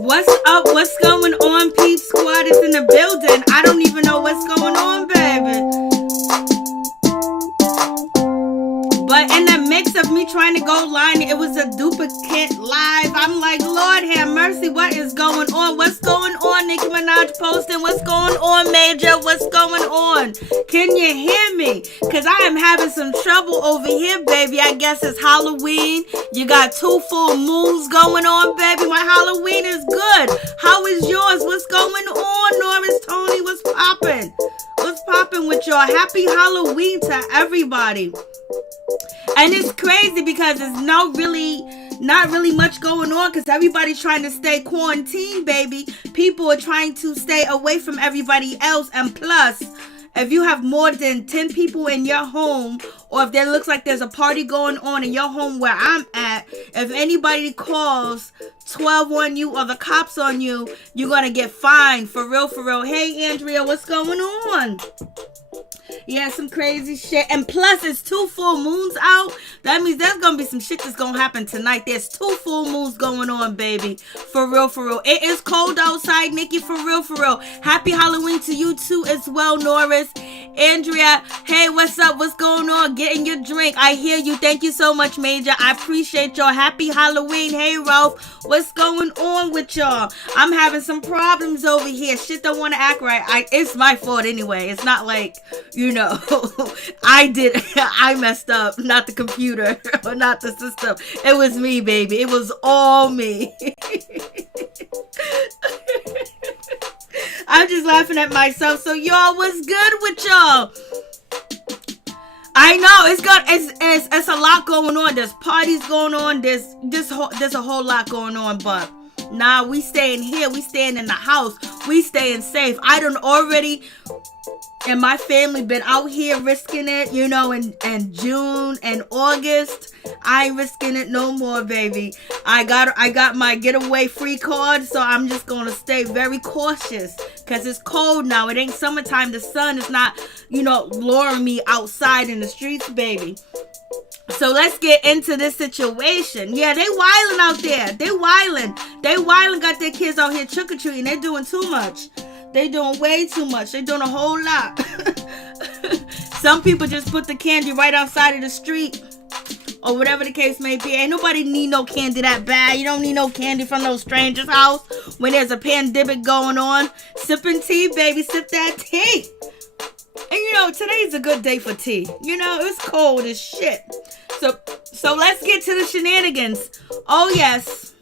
What's up? What's going on? Peep Squad is in the building. I don't even know what's going on, baby. But in the mix of me trying to go live, it was a duplicate live. I'm like, Lord have mercy, what is going on? What's going on? Nicki Minaj posting. What's going on, Major? What's going on? Can you hear me? Because I am having some trouble over here, baby. I guess it's Halloween. You got 2 full moons going on, baby. My Halloween is good. How is yours? What's going on, Norris, Tony? What's popping? What's popping with y'all? Happy Halloween to everybody. And it's crazy because there's not really much going on because everybody's trying to stay quarantined, baby. People are trying to stay away from everybody else. And plus, if you have more than 10 people in your home, or if there looks like there's a party going on in your home where I'm at, if anybody calls 12 on you or the cops on you, you're going to get fined. For real, for real. Hey, Andrea, what's going on? Yeah, some crazy shit. And plus, it's 2 full moons out. That means there's going to be some shit that's going to happen tonight. There's 2 full moons going on, baby. For real, for real. It is cold outside, Nikki. For real, for real. Happy Halloween to you too as well, Norris. Andrea, hey, what's up? What's going on? Getting your drink. I hear you. Thank you so much, Major. I appreciate y'all. Happy Halloween. Hey, Ralph. What's going on with y'all? I'm having some problems over here. Shit don't want to act right. It's my fault anyway. It's not like, you know, I messed up, not the computer or not the system. It was me, baby. It was all me. I'm just laughing at myself. So y'all, what's good with y'all? I know it's good. It's a lot going on. There's parties going on. There's a whole lot going on, but nah, we staying here. We staying in the house. We staying safe. I done already, and my family been out here risking it, you know, in June and August. I ain't risking it no more, baby. I got my getaway free card, so I'm just gonna stay very cautious because it's cold now. It ain't summertime. The sun is not, you know, luring me outside in the streets, baby. So let's get into this situation. Yeah, they wilding out there. They wilding. Got their kids out here trick-or-treating. They're doing too much. They doing way too much. They doing a whole lot. Some people just put the candy right outside of the street, or whatever the case may be. Ain't nobody need no candy that bad. You don't need no candy from no stranger's house when there's a pandemic going on. Sipping tea, baby. Sip that tea. And you know, today's a good day for tea. You know, it's cold as shit. So let's get to the shenanigans. Oh yes,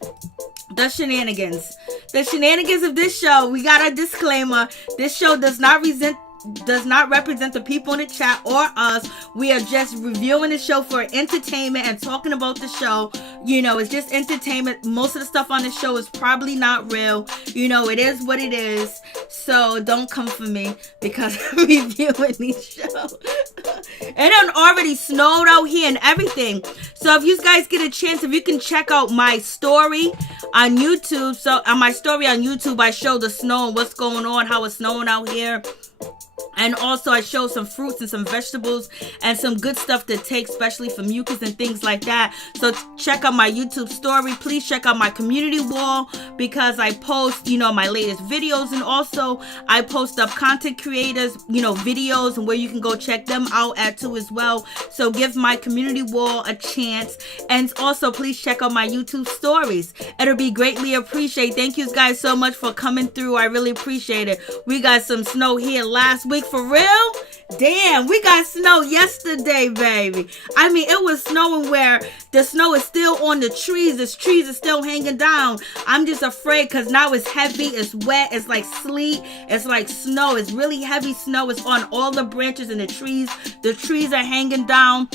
the shenanigans. The shenanigans of this show. We got a disclaimer. This show does not represent the people in the chat or us. We are just reviewing the show for entertainment and talking about the show. You know, it's just entertainment. Most of the stuff on the show is probably not real. You know, it is what it is. So don't come for me because I'm reviewing these shows. It done already snowed out here and everything. So if you guys get a chance, if you can check out my story on YouTube. So on my story on YouTube, I show the snow and what's going on, how it's snowing out here. And also I show some fruits and some vegetables and some good stuff to take, especially for mucus and things like that. So check out my YouTube story. Please check out my community wall because I post, my latest videos. And also I post up content creators, videos and where you can go check them out at too as well. So give my community wall a chance. And also please check out my YouTube stories. It'll be greatly appreciated. Thank you guys so much for coming through. I really appreciate it. We got some snow here last week. For real? Damn, we got snow yesterday, baby. I mean, it was snowing where the snow is still on the trees. The trees are still hanging down. I'm just afraid because now it's heavy, it's wet, it's like sleet, it's like snow. It's really heavy snow. It's on all the branches and the trees. The trees are hanging down.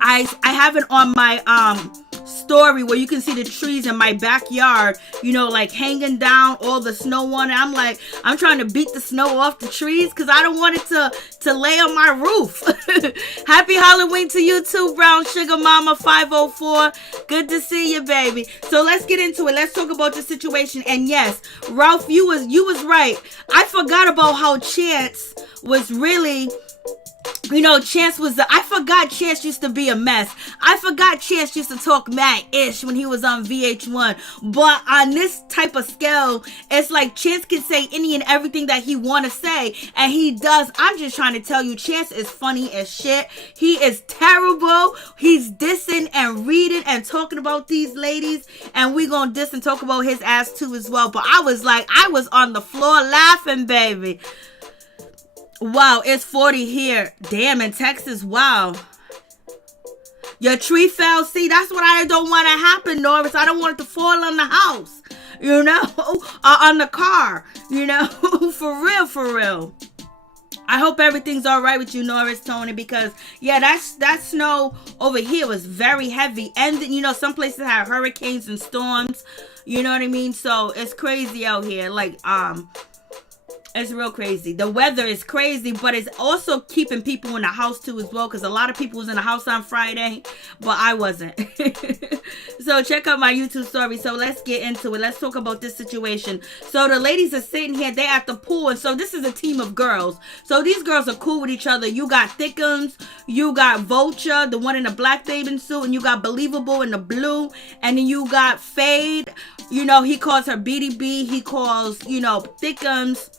I have it on my story where you can see the trees in my backyard, like hanging down, all the snow on it. I'm trying to beat the snow off the trees because I don't want it to lay on my roof. Happy Halloween to you too, Brown Sugar Mama 504. Good to see you, baby. So let's get into it. Let's talk about the situation. And yes, Ralph, you was right. I forgot about how Chance was really... I forgot Chance used to be a mess. I forgot Chance used to talk mad-ish when he was on VH1. But on this type of scale, it's like Chance can say any and everything that he want to say. And he does. I'm just trying to tell you, Chance is funny as shit. He is terrible. He's dissing and reading and talking about these ladies. And we gonna diss and talk about his ass too as well. But I was on the floor laughing, baby. Wow, it's 40 here. Damn, in Texas, wow. Your tree fell. See, that's what I don't want to happen, Norris. I don't want it to fall on the house, on the car, for real. I hope everything's all right with you, Norris, Tony, because, yeah, that snow over here was very heavy. And, some places have hurricanes and storms, you know what I mean? So it's crazy out here. It's real crazy. The weather is crazy, but it's also keeping people in the house too as well, because a lot of people was in the house on Friday, but I wasn't. So check out my YouTube story. So let's get into it. Let's talk about this situation. So the ladies are sitting here. They're at the pool, and so this is a team of girls. So these girls are cool with each other. You got Thickums, you got Vulture, the one in the black bathing suit, and you got Believable in the blue, and then you got Fade. He calls her BDB. He calls, Thickums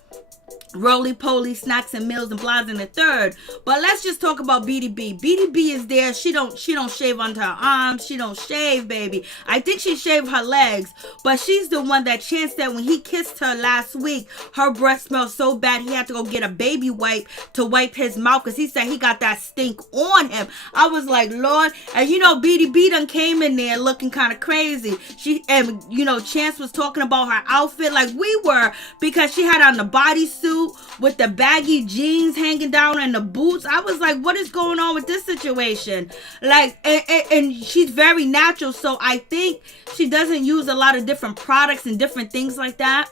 roly-poly, snacks and meals and blas in the third. But let's just talk about BDB. BDB is there. She don't shave under her arms. She don't shave, baby. I think she shaved her legs, but she's the one that Chance said when he kissed her last week, her breath smelled so bad he had to go get a baby wipe to wipe his mouth because he said he got that stink on him. I was like, Lord. And BDB done came in there looking kind of crazy. Chance was talking about her outfit like we were, because she had on the bodysuit with the baggy jeans hanging down and the boots. I was like, what is going on with this situation? And she's very natural, so I think she doesn't use a lot of different products and different things like that.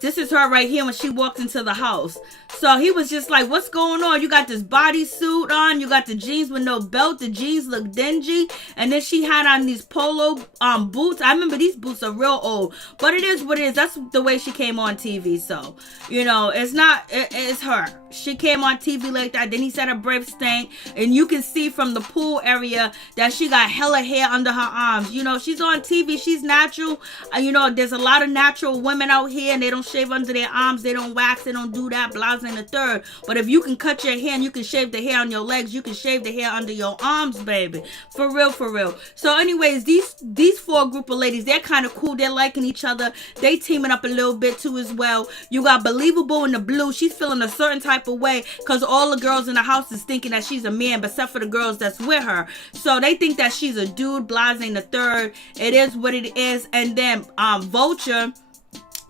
This is her right here when she walked into the house. So he was just like, what's going on? You got this bodysuit on. You got the jeans with no belt. The jeans look dingy. And then she had on these polo boots. I remember these boots are real old. But it is what it is. That's the way she came on TV. So, it's her. She came on TV like that. Then he said her breath stank. And you can see from the pool area that she got hella hair under her arms. She's on TV. She's natural. There's a lot of natural women out here. And they don't shave under their arms. They don't wax. They don't do that. Blah, in the third. But if you can cut your hair and you can shave the hair on your legs, you can shave the hair under your arms, baby. For real. So anyways, these four group of ladies, they're kind of cool. They're liking each other. They teaming up a little bit too as well. You got Believable in the blue. She's feeling a certain type of way because all the girls in the house is thinking that she's a man, but except for the girls that's with her. So they think that she's a dude. Blase in the third. It is what it is. And then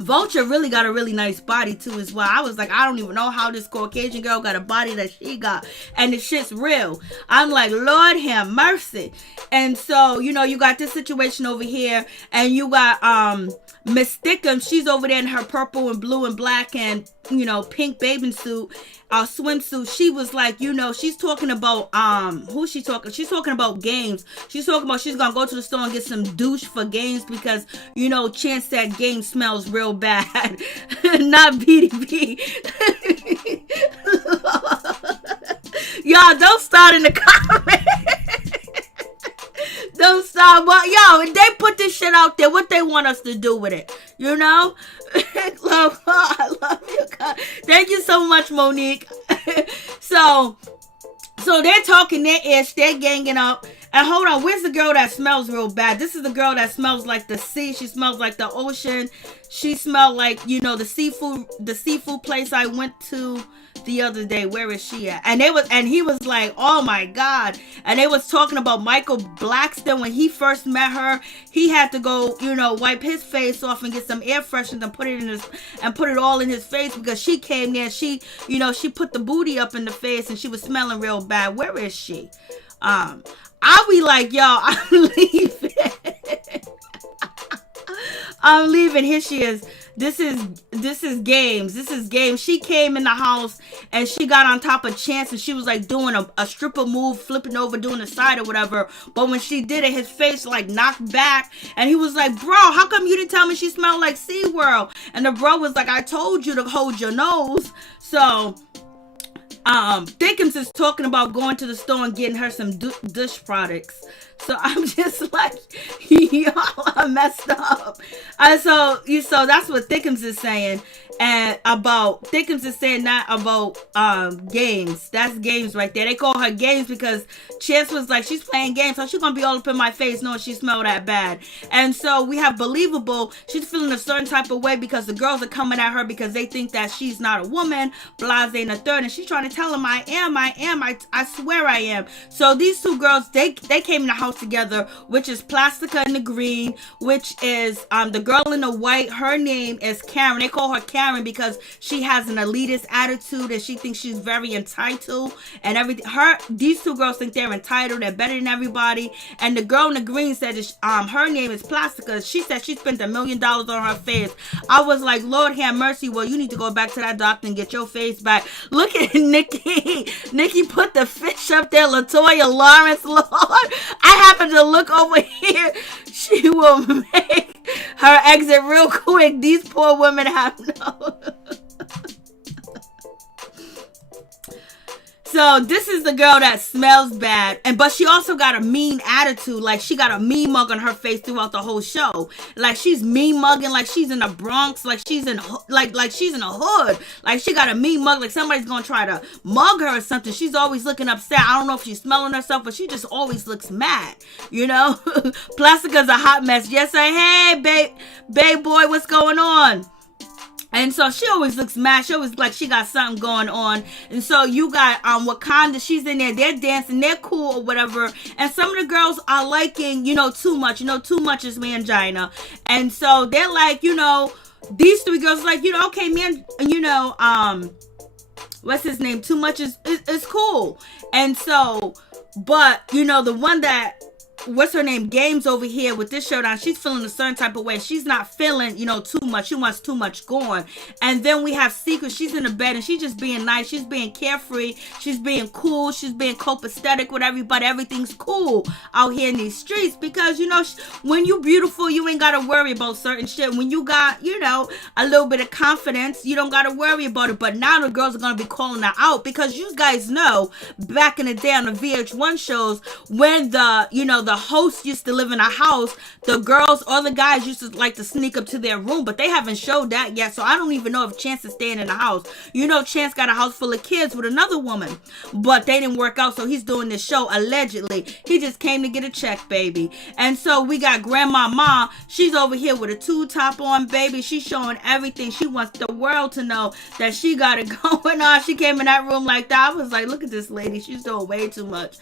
Vulture really got a really nice body too as well. I was like, I don't even know how this Caucasian girl got a body that she got. And the shit's real. I'm like, Lord have mercy. And so, you got this situation over here. And you got Miss Thickums. She's over there in her purple and blue and black and pink bathing suit, swimsuit. She was like, she's talking about, who's she talking? She's talking about Games. She's talking about she's gonna go to the store and get some douche for Games because, Chance said Games smells real bad. Not BDB. Y'all, don't start in the comments. Don't stop. Well, if they put this shit out there, what they want us to do with it? I love you, God. Thank you so much, Monique. So they're talking their ish, they're ganging up. And hold on, where's the girl that smells real bad? This is the girl that smells like the sea. She smells like the ocean. She smelled like, the seafood place I went to the other day. Where is she at? And he was like, oh my God. And they was talking about Michael Blackston. When he first met her, he had to go, wipe his face off and get some air fresheners and put it all in his face because she came there. She put the booty up in the face and she was smelling real bad. Where is she? I'll be like, y'all, I'm leaving. I'm leaving. Here she is. This is Games. This is Games. She came in the house and she got on top of Chance and she was like doing a stripper move, flipping over, doing the side or whatever. But when she did it, his face like knocked back and he was like, bro, how come you didn't tell me she smelled like SeaWorld? And the bro was like, I told you to hold your nose. So Thickums is talking about going to the store and getting her some dish products. So I'm just like, y'all are messed up. So that's what Thickums is saying. And Thickums is saying that about Games. That's Games right there. They call her Games because Chance was like, she's playing games, so she's gonna be all up in my face knowing she smelled that bad. And so we have Believable. She's feeling a certain type of way because the girls are coming at her because they think that she's not a woman, blase and a third, and she's trying to tell them I swear I am. So these two girls, they came in the house together, which is Plastica in the green, which is the girl in the white. Her name is Karen. They call her Karen because she has an elitist attitude and she thinks she's very entitled and everything. These two girls think they're entitled, they're better than everybody. And the girl in the green said that, her name is Plastica. She said she spent $1 million on her face. I was like, Lord have mercy. Well, you need to go back to that doctor and get your face back. Look at Nikki. Nikki put the fish up there. Latoya Lawrence, Lord. I happen to look over here. She will make her exit real quick. These poor women have no. So this is the girl that smells bad, but she also got a mean attitude. Like she got a mean mug on her face throughout the whole show. Like she's mean mugging, like she's in the Bronx, like she's in like she's in a hood. Like she got a mean mug, like somebody's gonna try to mug her or something. She's always looking upset. I don't know if she's smelling herself, but she just always looks mad. Plastica's a hot mess. Yes, hey, babe boy, what's going on? And so she always looks mad. She always like she got something going on. And so you got Wakanda. She's in there. They're dancing. They're cool or whatever. And some of the girls are liking, too much. Too much is mangina. And so they're like, these three girls are like, okay, man, what's his name? Too much is cool. And so, but, the one that, what's her name, Games over here with this shirt on, she's feeling a certain type of way. She's not feeling, too much. She wants too much going. And then we have Secret. She's in the bed and she's just being nice. She's being carefree. She's being cool. She's being copacetic with everybody. Everything's cool out here in these streets because, when you beautiful, you ain't got to worry about certain shit. When you got, a little bit of confidence, you don't got to worry about it. But now the girls are going to be calling her out because you guys know back in the day on the VH1 shows when the host used to live in a house, the girls or the guys used to like to sneak up to their room, but they haven't showed that yet. So I don't even know if Chance is staying in the house. Chance got a house full of kids with another woman, but they didn't work out. So he's doing this show allegedly. He just came to get a check, baby. And so we got Grandma Ma. She's over here with a two-top on, baby. She's showing everything. She wants the world to know that she got it going on. She came in that room like that. I was like, look at this lady. She's doing way too much.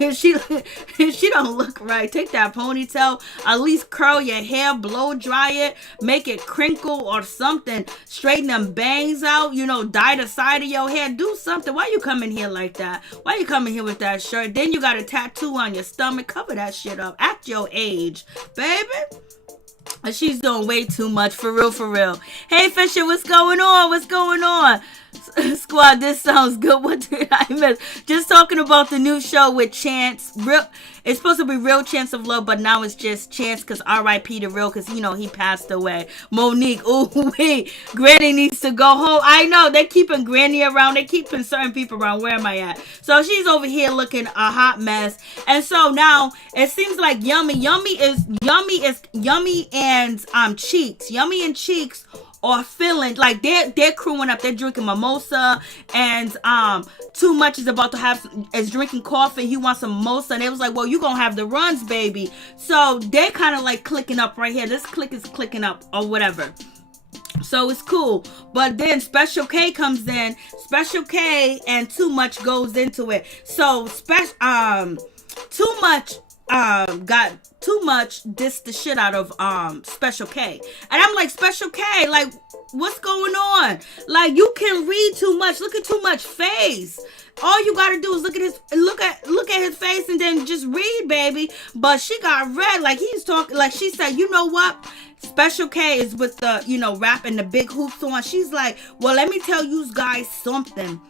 And she don't look right. Take that ponytail, at least curl your hair, blow dry it, make it crinkle or something, straighten them bangs out, dye the side of your hair, do something. Why you come in here like that? Why you come in here with that shirt? Then you got a tattoo on your stomach. Cover that shit up. Act your age, baby. She's doing way too much, for real, for real. Hey, Fisher, what's going on? What's going on? Squad, this sounds good. What did I miss? Just talking about the new show with Chance. It's supposed to be Real Chance of Love, but now it's just Chance, because R.I.P. to Real, because, he passed away. Monique, ooh, wait. Granny needs to go home. I know, they're keeping Granny around. They're keeping certain people around. Where am I at? So she's over here looking a hot mess. And so now, it seems like Yummy and Cheeks. Yummy and Cheeks are feeling like they're crewing up. They're drinking mimosa, and Too Much is drinking coffee. He wants some mimosa, and they was like, well, you gonna have the runs, baby. So they're kind of like clicking up right here. This click is clicking up or whatever. So it's cool. But then Special K comes in. Special K and Too Much goes into it. So Too Much dissed the shit out of Special K. And I'm like, Special K, like, what's going on? Like, you can read Too Much. Look at Too Much face. All you gotta do is look at his face and then just read, baby. But she got red, like he's talking, like she said, you know what? Special K is with the, rap and the big hoops on. She's like, well, let me tell you guys something.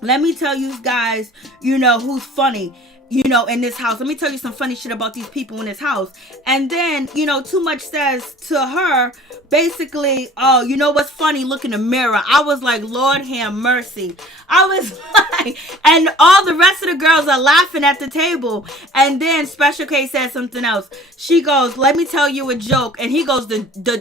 Let me tell you guys, who's funny. In this house. Let me tell you some funny shit about these people in this house. And then, Too Much says to her, basically, oh, you know what's funny? Look in the mirror. I was like, Lord have mercy. I was like, and all the rest of the girls are laughing at the table. And then Special K says something else. She goes, let me tell you a joke. And he goes,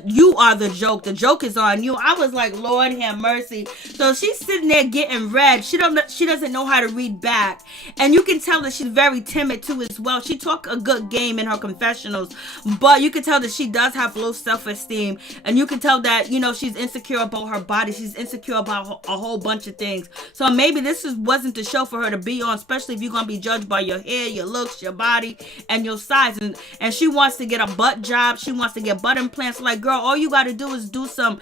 you are the joke. The joke is on you. I was like, Lord have mercy. So she's sitting there getting red. She doesn't know how to read back. And you can tell that she's very timid too as well. She talked a good game in her confessionals, but you can tell that she does have low self-esteem, and you can tell that she's insecure about her body. She's insecure about a whole bunch of things. So maybe this wasn't the show for her to be on, especially if you're gonna be judged by your hair, your looks, your body, and your size. And she wants to get a butt job. She wants to get butt implants. Like, girl, all you gotta do is do some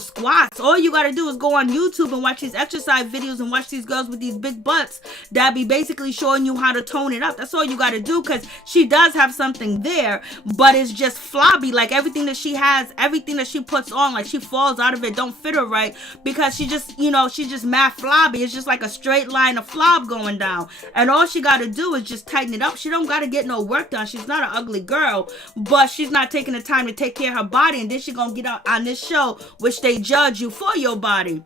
squats. All you gotta do is go on YouTube and watch these exercise videos and watch these girls with these big butts that be basically showing you how to tone it up. That's all you got to do, because she does have something there, but it's just flabby. Like, everything that she has, everything that she puts on, like, she falls out of it, don't fit her right, because she just, she's just mad flabby. It's just like a straight line of flob going down, and all she got to do is just tighten it up. She don't got to get no work done. She's not an ugly girl, but she's not taking the time to take care of her body, and then she gonna get out on this show, which they judge you for your body.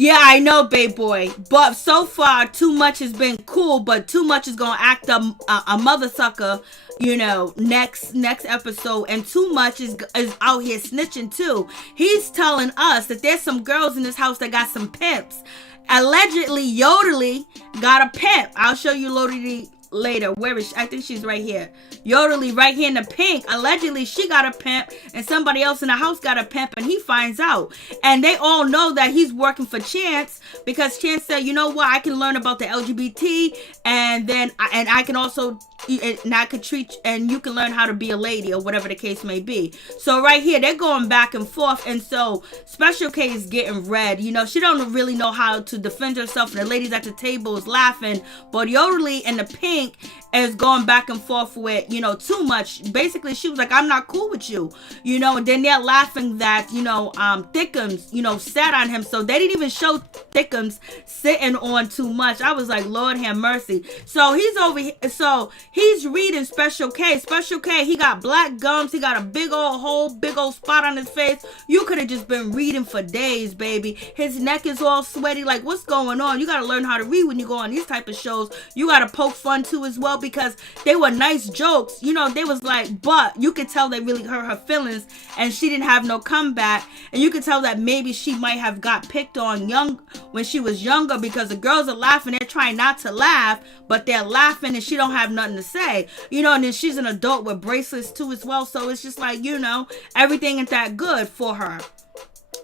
Yeah, I know, babe boy. But so far, Too Much has been cool, but Too Much is going to act a mother sucker, next episode. And Too Much is out here snitching too. He's telling us that there's some girls in this house that got some pimps. Allegedly, Yodely got a pimp. I'll show you Yodely later. Where is she? I think she's right here. Yodely right here in the pink. Allegedly she got a pimp, and somebody else in the house got a pimp, and he finds out. And they all know that he's working for Chance, because Chance said, you know what, I can learn about the LGBT, and then I can also, and I could treat, and you can learn how to be a lady, or whatever the case may be. So right here, they're going back and forth, and so Special K is getting red. She don't really know how to defend herself, and the ladies at the table is laughing, but Yodely in the pink is going back and forth with, Too Much. Basically, she was like, I'm not cool with you, and then they're laughing that, Thickums, sat on him. So they didn't even show Thickums sitting on Too Much. I was like, Lord have mercy. So he's over here. So he's reading Special K. Special K, he got black gums. He got a big old hole, big old spot on his face. You could have just been reading for days, baby. His neck is all sweaty. Like, what's going on? You got to learn how to read when you go on these type of shows. You got to poke fun too as well, because they were nice jokes. They was like, but you could tell they really hurt her feelings, and she didn't have no comeback. And you could tell that maybe she might have got picked on when she was younger, because the girls are laughing. They're trying not to laugh, but they're laughing, and she don't have nothing to say. And then she's an adult with bracelets too as well. So it's just like, everything ain't that good for her.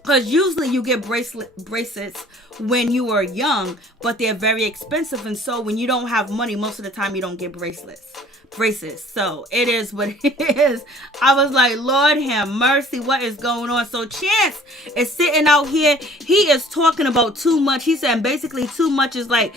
Because usually you get bracelets when you are young, but they're very expensive. And so when you don't have money, most of the time you don't get bracelets. racist. So it is what it is. I was like, Lord have mercy, what is going on? So Chance is sitting out here. He is talking about too much. He said basically too much is like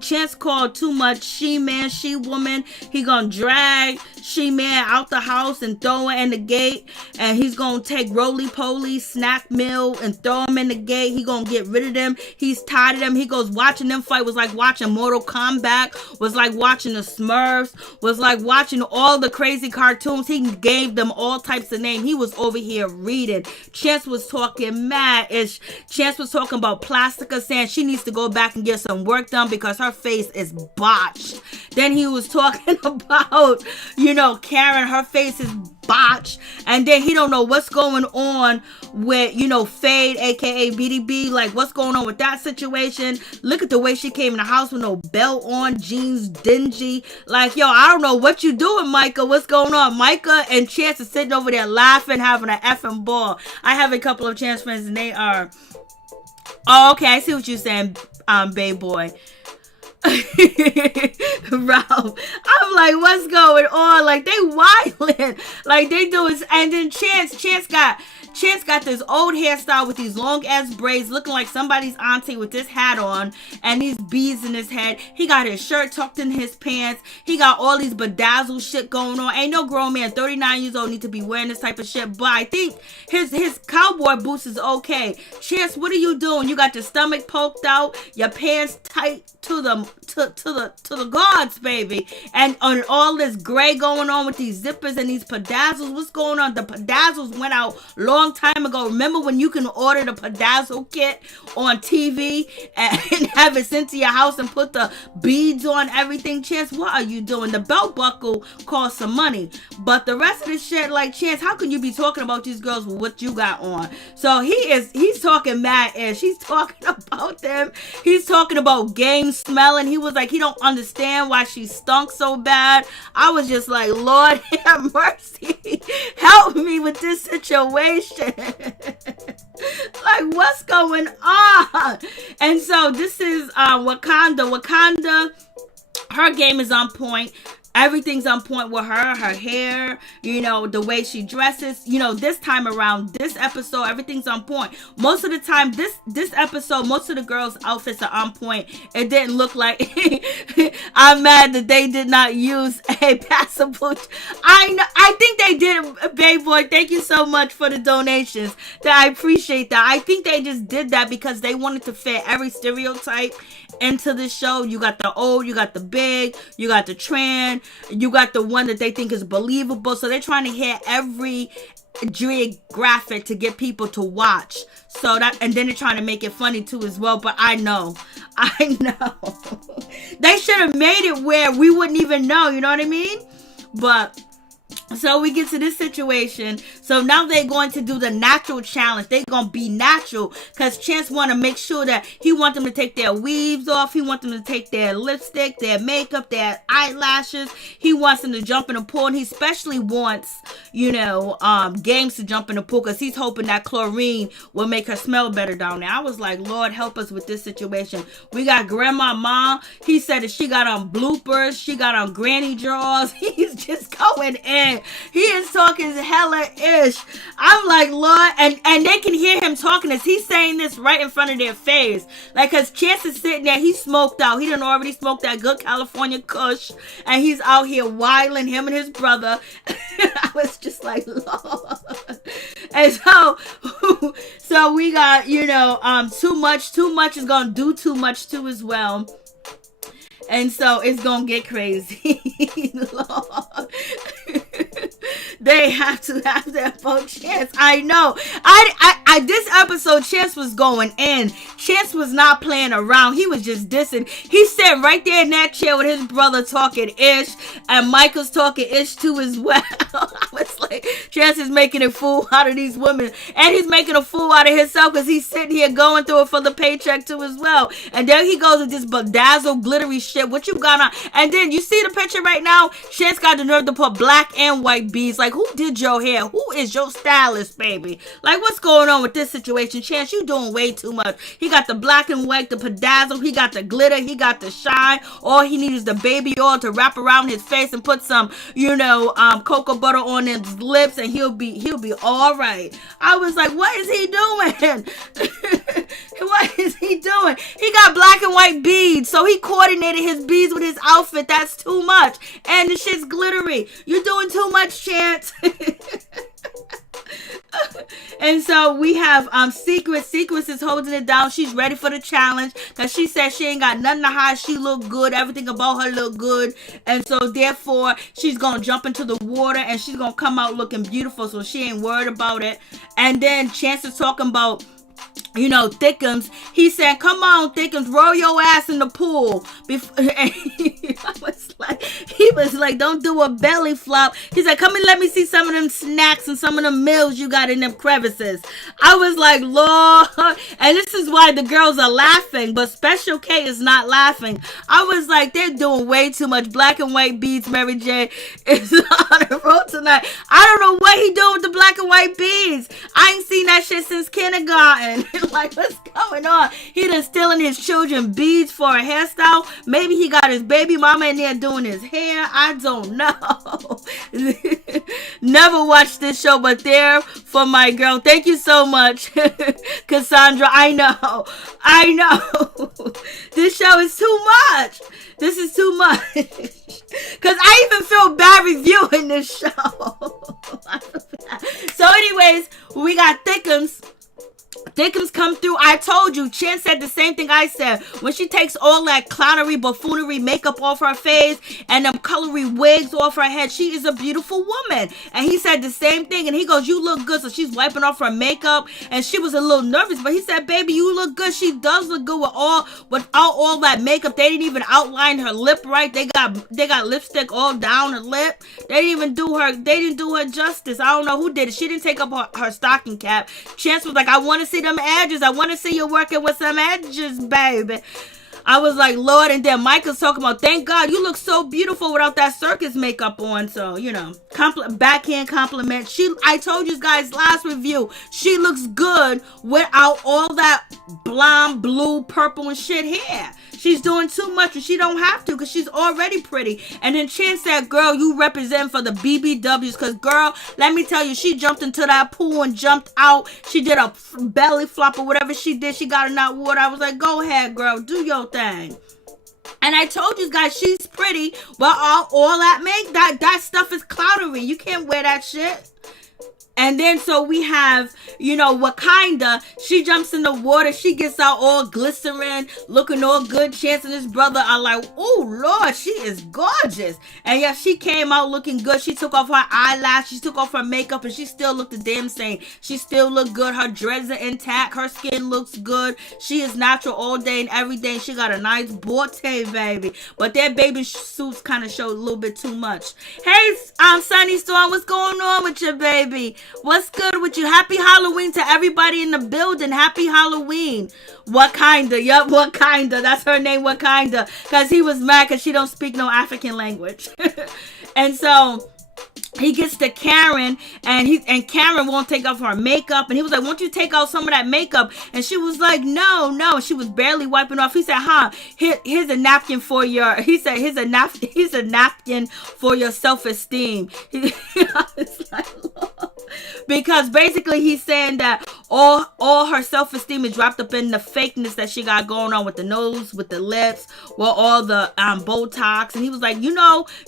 Chance called too much she man, she woman. He gonna drag she man out the house and throw her in the gate, and he's gonna take roly poly snack meal and throw him in the gate. He gonna get rid of them. He's tired of them. He goes, watching them fight was like watching Mortal Kombat, was like watching the Smurfs, was like watching all the crazy cartoons. He gave them all types of names. He was over here reading. Chance was talking mad-ish. Chance was talking about Plastica, saying she needs to go back and get some work done because her face is botched. Then he was talking about, Karen, her face is botched. And then he don't know what's going on with, Fade, aka BDB. Like, what's going on with that situation? Look at the way she came in the house with no belt on, jeans dingy. Like, yo, I don't know what you doing, Micah. What's going on? Micah and Chance are sitting over there laughing, having an effing ball. I have a couple of Chance friends and they are... Oh, okay, I see what you're saying, babe boy. Ralph, I'm like, what's going on? Like, they wildin', like they do it. And then Chance got this old hairstyle with these long ass braids, looking like somebody's auntie with this hat on and these beads in his head. He got his shirt tucked in his pants. He got all these bedazzled shit going on. Ain't no grown man 39 years old need to be wearing this type of shit, but I think his cowboy boots is okay. Chance, what are you doing? You got your stomach poked out, your pants tight to the gods, baby, and on all this gray going on with these zippers and these pedazzles. What's going on? The pedazzles went out long time ago. Remember when you can order the pedazzle kit on TV and have it sent to your house and put the beads on everything? Chance, what are you doing? The belt buckle costs some money, but the rest of the shit, like, Chance, how can you be talking about these girls with what you got on? So he's talking mad-ish. He's talking about them. He's talking about game smelling. He was like, he don't understand why she stunk so bad. I was just like, Lord have mercy. Help me with this situation. Like, what's going on? And so this is Wakanda. Her game is on point. Everything's on point with her hair, the way she dresses. This time around, this episode, everything's on point. Most of the time, this episode, most of the girls' outfits are on point. It didn't look like... I'm mad that they did not use a passable... I think they did, babe boy. Thank you so much for the donations. I appreciate that. I think they just did that because they wanted to fit every stereotype into the show. You got the old, you got the big, you got the trans, you got the one that they think is believable. So they're trying to hit every geographic to get people to watch. So that, and then they're trying to make it funny too as well. But I know they should have made it where we wouldn't even know, you know what I mean? But so we get to this situation. So now they're going to do the natural challenge. They're going to be natural because Chance want to make sure that he want them to take their weaves off. He wants them to take their lipstick, their makeup, their eyelashes. He wants them to jump in the pool. And he especially wants, Games to jump in the pool because he's hoping that chlorine will make her smell better down there. I was like, Lord, help us with this situation. We got Grandma Ma. He said that she got on bloopers. She got on granny drawers. He's just going in. He is talking hella ish. I'm like, Lord, and they can hear him talking as he's saying this right in front of their face. Like, cause Chance is sitting there, he smoked out. He done already smoked that good California kush, and he's out here wilding, him and his brother. I was just like, Lord. And so we got, too much is gonna do too much too as well. And so it's gonna get crazy. Lord. They have to have that for Chance. I know. I this episode, Chance was going in. Chance was not playing around. He was just dissing. He sat right there in that chair with his brother talking ish, and Michael's talking ish too as well. I was like, Chance is making a fool out of these women, and he's making a fool out of himself because he's sitting here going through it for the paycheck too as well. And there he goes with this bedazzled, glittery shit. What you got on? And then you see the picture right now. Chance got the nerve to put black and white beads. Like, who did your hair? Who is your stylist, baby? Like, what's going on with this situation? Chance, you doing way too much. He got the black and white, the bedazzle, he got the glitter, he got the shine. All he needs is the baby oil to wrap around his face and put some, cocoa butter on his lips, and he'll be all right. I was like, what is he doing? What is he doing? He got black and white beads, so he coordinated his beads with his outfit. That's too much. And the shit's glittery. You're doing too much, Chance. And so we have Secret is holding it down. She's ready for the challenge because she said she ain't got nothing to hide. She look good. Everything about her look good. And so therefore she's gonna jump into the water and she's gonna come out looking beautiful, so she ain't worried about it. And then Chance is talking about Thickums. He said, come on, Thickums, roll your ass in the pool. He was like, don't do a belly flop. He said, come and let me see some of them snacks and some of them meals you got in them crevices. I was like, Lord. And this is why the girls are laughing, but Special K is not laughing. I was like, they're doing way too much. Black and white beads. Mary J is on the road tonight. I don't know what he doing with the black and white beads. I ain't seen that shit since kindergarten. Like, what's going on? He done stealing his children beads for a hairstyle. Maybe he got his baby mama in there doing his hair. I don't know. Never watched this show, but there for my girl. Thank you so much, Cassandra. I know. This show is too much. This is too much. Because I even feel bad reviewing this show. So anyways, we got Thickums. Thickums come through. I told you, Chan said the same thing I said. When she takes all that clownery, buffoonery makeup off her face and them colory wigs off her head, she is a beautiful woman. And he said the same thing. And he goes, you look good. So she's wiping off her makeup. And she was a little nervous. But he said, baby, you look good. She does look good without all that makeup. They didn't even outline her lip right. They got lipstick all down her lip. They didn't do her justice. I don't know who did it. She didn't take up her stocking cap. Chance was like, I want to see them edges. I want to see you working with some edges, baby. I was like, Lord. And then Michael's talking about, thank God you look so beautiful without that circus makeup on. So, backhand compliment. I told you guys last review, she looks good without all that blonde, blue, purple and shit hair. She's doing too much and she don't have to because she's already pretty. And then Chance said, girl, you represent for the BBWs because, girl, let me tell you, she jumped into that pool and jumped out. She did a belly flop or whatever she did. She got in that water. I was like, go ahead, girl. Do your thing. And I told you guys, she's pretty, but all that stuff is cloudery. You can't wear that shit. And then so we have, Wakanda. She jumps in the water. She gets out all glycerin, looking all good. Chance and his brother are like, oh, Lord, she is gorgeous. And yeah, she came out looking good. She took off her eyelashes. She took off her makeup and she still looked the damn same. She still looked good. Her dreads are intact. Her skin looks good. She is natural all day and every day. She got a nice botte, baby. But their baby suits kind of show a little bit too much. Hey, Sunny Storm, what's going on with your baby? What's good with you? Happy Halloween to everybody in the building. Happy Halloween. Wakanda. Yup, Wakanda. That's her name, Wakanda. Because he was mad because she don't speak no African language. And so he gets to Karen and Karen won't take off her makeup. And he was like, won't you take out some of that makeup? And she was like, no. She was barely wiping off. He said, here's a napkin for your, here's a napkin for your self-esteem. I was like, because basically he's saying that all her self-esteem is wrapped up in the fakeness that she got going on with the nose, with the lips, with all the Botox. And he was like, you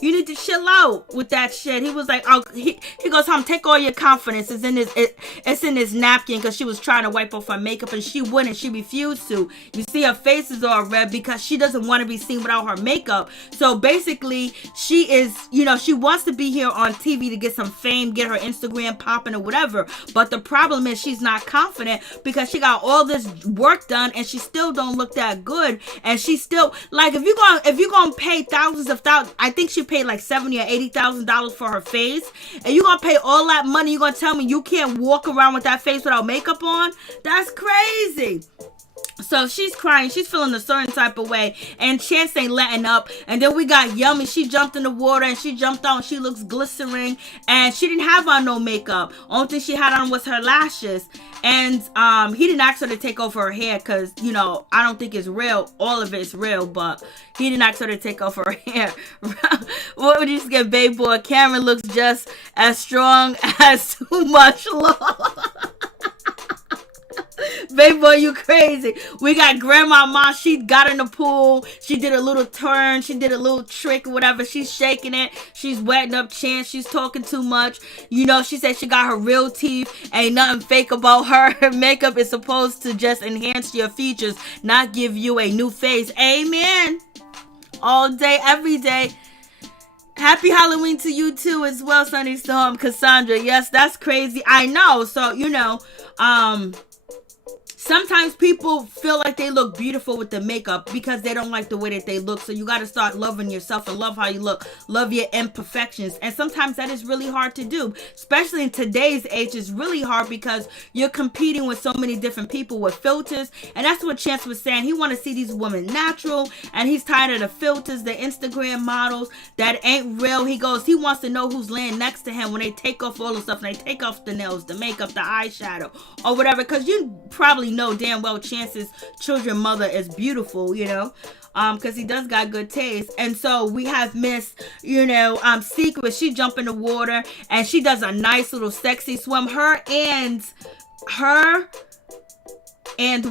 need to chill out with that shit. He was like, he goes, take all your confidence. It's in this napkin, because she was trying to wipe off her makeup and she wouldn't. She refused to. You see her face is all red because she doesn't want to be seen without her makeup. So basically she is, she wants to be here on TV to get some fame, get her Instagram popping or whatever. But the problem is she's not confident because she got all this work done and she still don't look that good. And she still, like, if you're gonna pay thousands, I think she paid like $70,000 or $80,000 for her face, and you're gonna pay all that money, you're gonna tell me you can't walk around with that face without makeup on? That's crazy. So she's crying. She's feeling a certain type of way. And Chance ain't letting up. And then we got Yummy. She jumped in the water and she jumped out and she looks glistering. And she didn't have on no makeup. Only thing she had on was her lashes. And he didn't ask her to take off her hair because, you know, I don't think it's real. All of it's real. But he didn't ask her to take off her hair. What would you just get, babe boy? Cameron looks just as strong as too much love. Baby boy, you crazy. We got Grandma Ma. She got in the pool. She did a little turn. She did a little trick or whatever. She's shaking it. She's wetting up Chance. She's talking too much. You know, she said she got her real teeth. Ain't nothing fake about her. Her makeup is supposed to just enhance your features, not give you a new face. Amen. All day, every day. Happy Halloween to you too as well, Sunny Storm. Cassandra. Yes, that's crazy. I know. So, you know, sometimes people feel like they look beautiful with the makeup because they don't like the way that they look. So you got to start loving yourself and love how you look. Love your imperfections. And sometimes that is really hard to do. Especially in today's age, it's really hard because you're competing with so many different people with filters. And that's what Chance was saying. He want to see these women natural. And he's tired of the filters, the Instagram models that ain't real. He wants to know who's laying next to him when they take off all the stuff. And they take off the nails, the makeup, the eyeshadow, or whatever. Because you probably know damn well Chance's children mother is beautiful, you know, because he does got good taste. And so we have Miss, you know, Secret. She jump in the water and she does a nice little sexy swim. Her and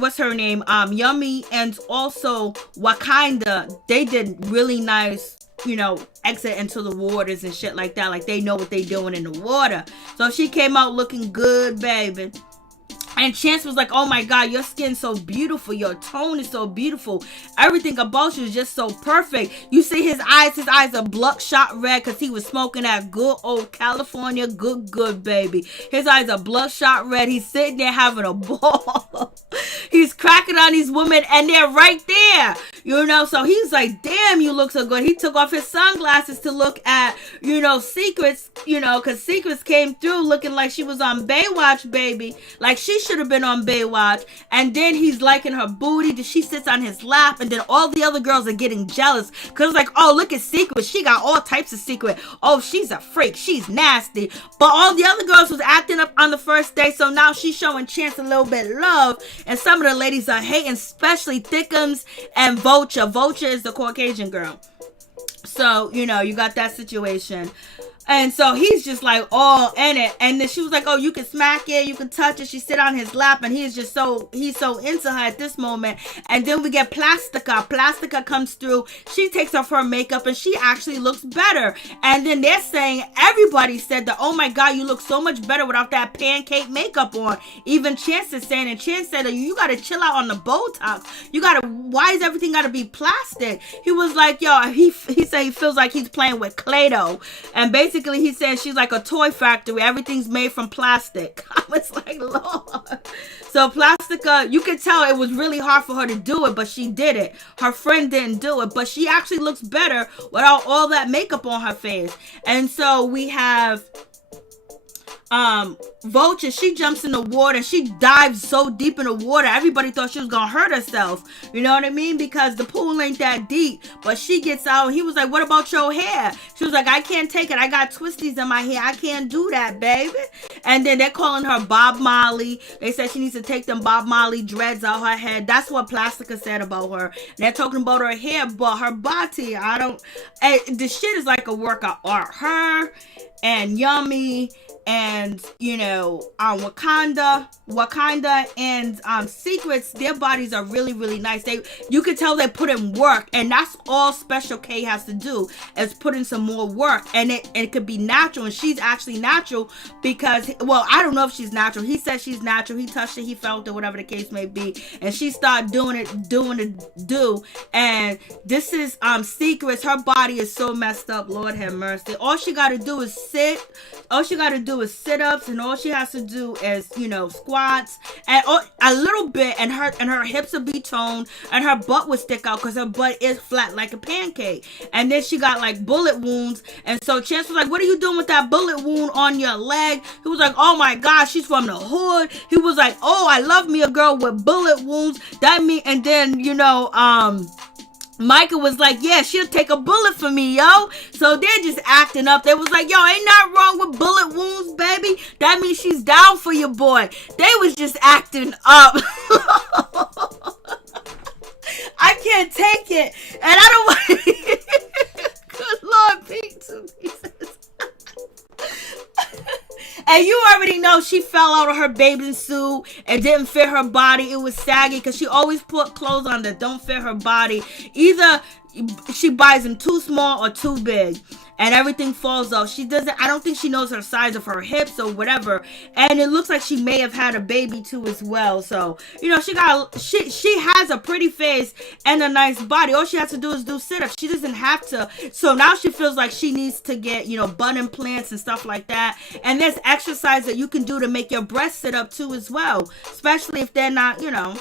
what's her name, Yummy, and also Wakanda, they did really nice, you know, exit into the waters and shit like that. Like they know what they doing in the water. So she came out looking good, baby. And Chance was like, oh my God, your skin's so beautiful. Your tone is so beautiful. Everything about you is just so perfect. You see his eyes are bloodshot red because he was smoking that good old California good, baby. His eyes are bloodshot red. He's sitting there having a ball. He's cracking on these women and they're right there. You know, so he's like, damn, you look so good. He took off his sunglasses to look at, you know, Secrets, you know, because Secrets came through looking like she was on Baywatch, baby. Like she should have been on Baywatch. And then he's liking her booty. She sits on his lap. And then all the other girls are getting jealous. Because it's like, oh, look at Secret. She got all types of secret. Oh, she's a freak. She's nasty. But all the other girls was acting up on the first day. So now she's showing Chance a little bit of love. And some of the ladies are hating, especially Thickums and Vulture. Vulture is the Caucasian girl. So, you know, you got that situation. And so he's just like all in it. And then she was like, oh, you can smack it, you can touch it. She sit on his lap and he's so into her at this moment. And then we get Plastica. Plastica comes through. She takes off her makeup and she actually looks better. And then they're saying, everybody said that, oh my God, you look so much better without that pancake makeup on. Even Chance is saying, and Chance said, you got to chill out on the Botox. Why is everything got to be plastic? He was like, yo, he said he feels like he's playing with Play-Doh. And basically, he said she's like a toy factory. Everything's made from plastic. I was like, Lord. So Plastica, you could tell it was really hard for her to do it, but she did it. Her friend didn't do it, but she actually looks better without all that makeup on her face. And so we have Vulture. She jumps in the water. She dives so deep in the water. Everybody thought she was gonna hurt herself. You know what I mean? Because the pool ain't that deep. But she gets out and he was like, what about your hair? She was like, I can't take it. I got twisties in my hair. I can't do that, baby. And then they're calling her Bob Marley. They said she needs to take them Bob Marley dreads out her head. That's what Plastica said about her. And they're talking about her hair, but her body, the shit is like a work of art. Her and Yummy and, you know, Wakanda and Secrets, their bodies are really, really nice. You can tell they put in work, and that's all Special K has to do, is put in some more work, and it could be natural, and she's actually natural because, well, I don't know if she's natural. He said she's natural. He touched it, he felt it, whatever the case may be, and she started doing it, and this is Secrets. Her body is so messed up, Lord have mercy. All she got to do is sit. sit-ups, and all she has to do is, you know, squats and a little bit, and her hips will be toned, and her butt would stick out because her butt is flat like a pancake. And then she got like bullet wounds, and so Chance was like, what are you doing with that bullet wound on your leg? He was like, oh my gosh, she's from the hood. He was like, oh, I love me a girl with bullet wounds. That mean, and then, you know, Micah was like, yeah, she'll take a bullet for me, yo. So they're just acting up. They was like, yo, ain't nothing wrong with bullet wounds, baby. That means she's down for your boy. They was just acting up. I can't take it. And I don't want good Lord, Pete, Jesus. And you already know she fell out of her bathing suit. It didn't fit her body. It was saggy because she always put clothes on that don't fit her body. Either she buys them too small or too big, and everything falls off. She doesn't, I don't think she knows her size of her hips or whatever. And it looks like she may have had a baby too as well. So, you know, she has a pretty face and a nice body. All she has to do is do sit-ups. She doesn't have to. So now she feels like she needs to get, you know, butt implants and stuff like that. And there's exercise that you can do to make your breasts sit up too as well. Especially if they're not, you know.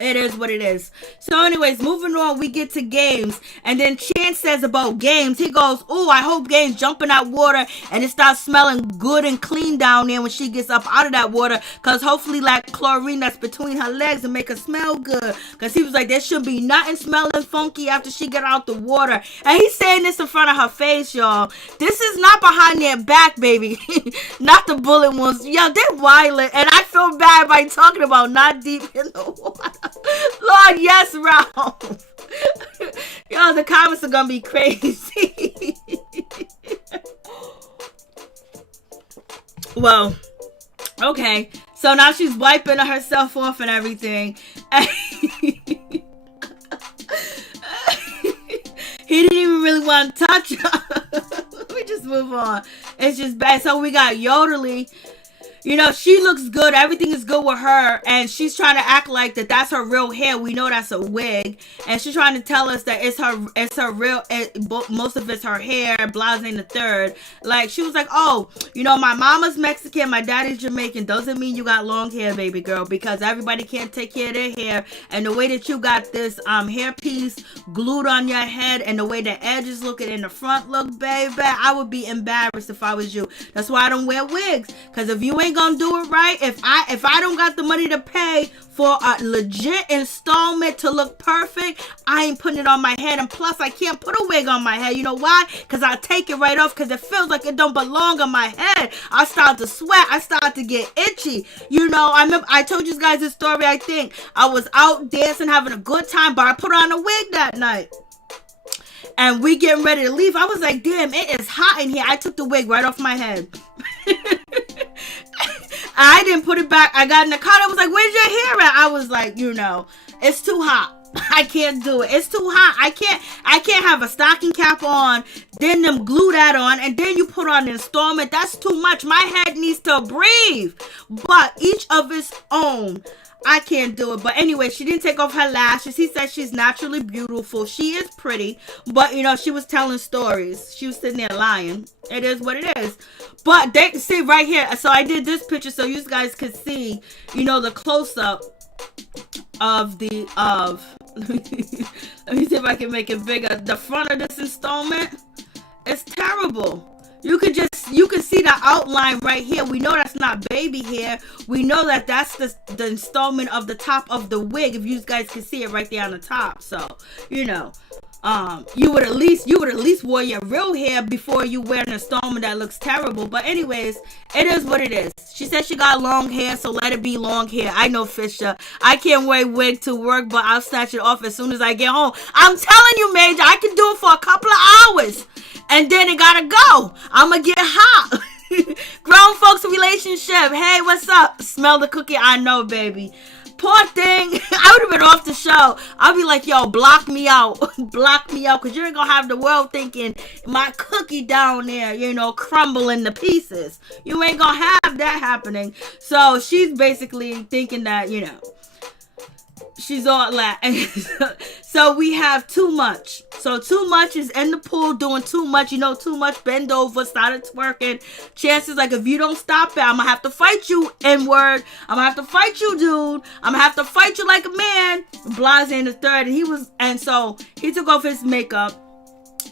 It is what it is. So anyways, moving on, we get to Games. And then Chance says about Games, he goes, oh, I hope Games jump in that water and it starts smelling good and clean down there when she gets up out of that water. Because hopefully that chlorine that's between her legs will make her smell good. Because he was like, there should be nothing smelling funky after she get out the water. And he's saying this in front of her face, y'all. This is not behind their back, baby. Not the bullet wounds. Yo, they're violent. And I feel bad by talking about not deep in the water. Lord, yes, Ralph. Yo, the comments are gonna be crazy. Well, okay. So now she's wiping herself off and everything. He didn't even really want to touch her. Let me just move on. It's just bad. So we got Yodelie. You know, she looks good. Everything is good with her. And she's trying to act like that's her real hair. We know that's a wig. And she's trying to tell us that it's her real, most of it's her hair, Blase the third. Like, she was like, oh, you know, my mama's Mexican, my daddy's Jamaican. Doesn't mean you got long hair, baby girl. Because everybody can't take care of their hair. And the way that you got this hair piece glued on your head and the way the edges looking in the front look, baby, I would be embarrassed if I was you. That's why I don't wear wigs. Because if you ain't gonna do it right, if I don't got the money to pay for a legit installment to look perfect, I ain't putting it on my head. And plus, I can't put a wig on my head. You know why? Because I take it right off because it feels like it don't belong on my head. I start to sweat. I start to get itchy. You know, I told you guys this story, I think. I was out dancing, having a good time, but I put on a wig that night. And we getting ready to leave. I was like, damn, it is hot in here. I took the wig right off my head. I didn't put it back. I got in the car. I was like, where's your hair at? I was like, you know, it's too hot. I can't do it. It's too hot. I can't have a stocking cap on, then them glue that on, and then you put on an installment. That's too much. My head needs to breathe. But each of its own. I can't do it. But anyway, she didn't take off her lashes. He said she's naturally beautiful. She is pretty. But, you know, she was telling stories. She was sitting there lying. It is what it is. But they see right here. So I did this picture so you guys could see, you know, the close-up of the, let me see if I can make it bigger. The front of this installment is terrible. You can see the outline right here. We know that's not baby hair. We know that that's the installment of the top of the wig. If you guys can see it right there on the top. So, you know, you would at least wear your real hair before you wear an installment that looks terrible. But anyways, it is what it is. She said she got long hair, so let it be long hair. I know, Fisher. I can't wear wig to work, but I'll snatch it off as soon as I get home. I'm telling you, Major, I can do it for a couple of hours. And then it gotta go. I'ma get hot. Grown folks relationship. Hey, what's up? Smell the cookie. I know, baby. Poor thing. I would have been off the show. I'll be like, yo, block me out. Block me out. Because you ain't going to have the world thinking my cookie down there, you know, crumbling to pieces. You ain't going to have that happening. So she's basically thinking that, you know, She's all laughing. So we have Too Much. So Too Much is in the pool doing too much. You know, Too Much bend over, started twerking. Chances like, if you don't stop it, I'm gonna have to fight you, N-word. I'm gonna have to fight you, dude. I'm gonna have to fight you like a man. Blase in the third. And so he took off his makeup.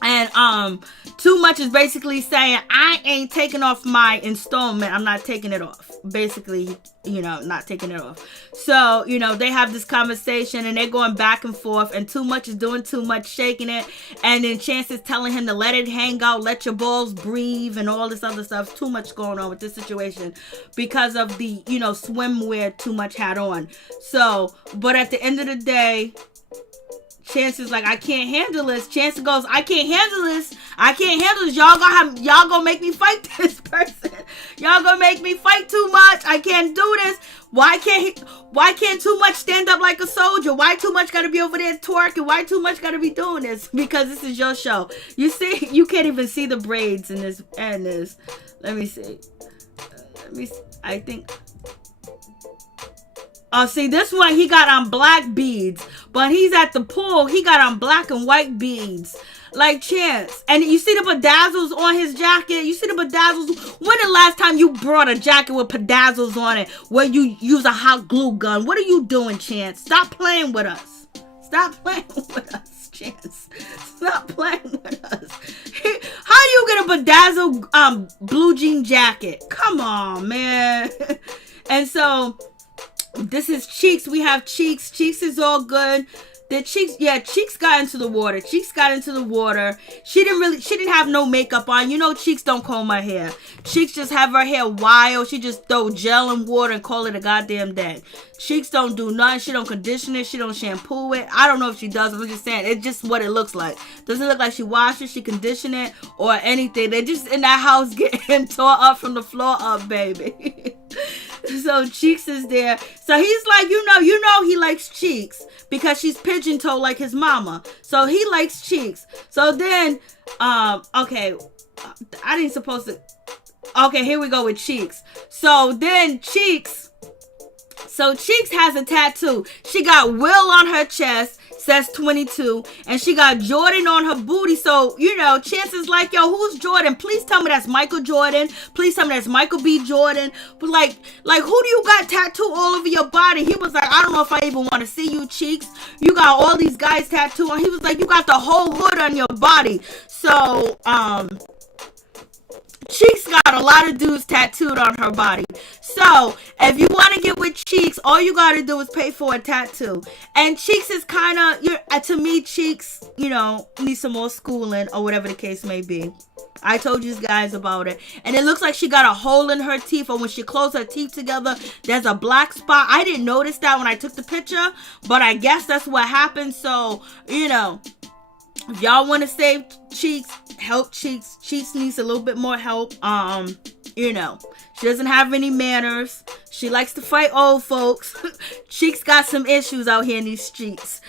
And Too Much is basically saying, I ain't taking off my installment. I'm not taking it off. Basically, you know, not taking it off. So, you know, they have this conversation and they're going back and forth, and Too Much is doing too much, shaking it. And then Chance is telling him to let it hang out, let your balls breathe, and all this other stuff. Too much going on with this situation because of the, you know, swimwear Too Much had on. So, but at the end of the day, Chance is like, I can't handle this. Chance goes, I can't handle this. I can't handle this. Y'all gonna make me fight this person. Y'all gonna make me fight too much. I can't do this. Why can't Too Much stand up like a soldier? Why Too Much gotta be over there twerking? Why Too Much gotta be doing this? Because this is your show. You see, you can't even see the braids in this. And this. Let me see. I think. Oh, see, this one, he got on black beads. But he's at the pool, he got on black and white beads. Like Chance. And you see the bedazzles on his jacket? You see the bedazzles? When the last time you brought a jacket with bedazzles on it where you use a hot glue gun? What are you doing, Chance? Stop playing with us. Stop playing with us, Chance. Stop playing with us. How you get a bedazzled blue jean jacket? Come on, man. And so this is Cheeks. We have Cheeks. Cheeks is all good. The Cheeks got into the water. Cheeks got into the water. She didn't have no makeup on. You know, Cheeks don't comb her hair. Cheeks just have her hair wild. She just throw gel in water and call it a goddamn day. Cheeks don't do nothing. She don't condition it. She don't shampoo it. I don't know if she does. I'm just saying, it's just what it looks like. Doesn't look like she washed it, she conditioned it, or anything. They're just in that house getting tore up from the floor up, baby. So Cheeks is there. So he's like, you know he likes Cheeks because she's pigeon-toed like his mama. So he likes Cheeks. So then, okay, I didn't supposed to. Okay, here we go with Cheeks. So then Cheeks has a tattoo. She got Will on her chest, says 22, and she got Jordan on her booty. So, you know, Chance is like, yo, who's Jordan? Please tell me that's Michael Jordan. Please tell me that's Michael B. Jordan. But like who do you got tattooed all over your body? He was like, I don't know if I even want to see you, Cheeks. You got all these guys tattooed on. He was like, you got the whole hood on your body. So, Cheeks got a lot of dudes tattooed on her body. So, if you want to get with Cheeks, all you got to do is pay for a tattoo. And Cheeks is kind of, to me, Cheeks, you know, needs some more schooling or whatever the case may be. I told you guys about it. And it looks like she got a hole in her teeth, or when she closed her teeth together, there's a black spot. I didn't notice that when I took the picture, but I guess that's what happened. So, you know, if y'all want to save Cheeks, help Cheeks. Cheeks needs a little bit more help. You know, she doesn't have any manners. She likes to fight old folks. Cheeks got some issues out here in these streets.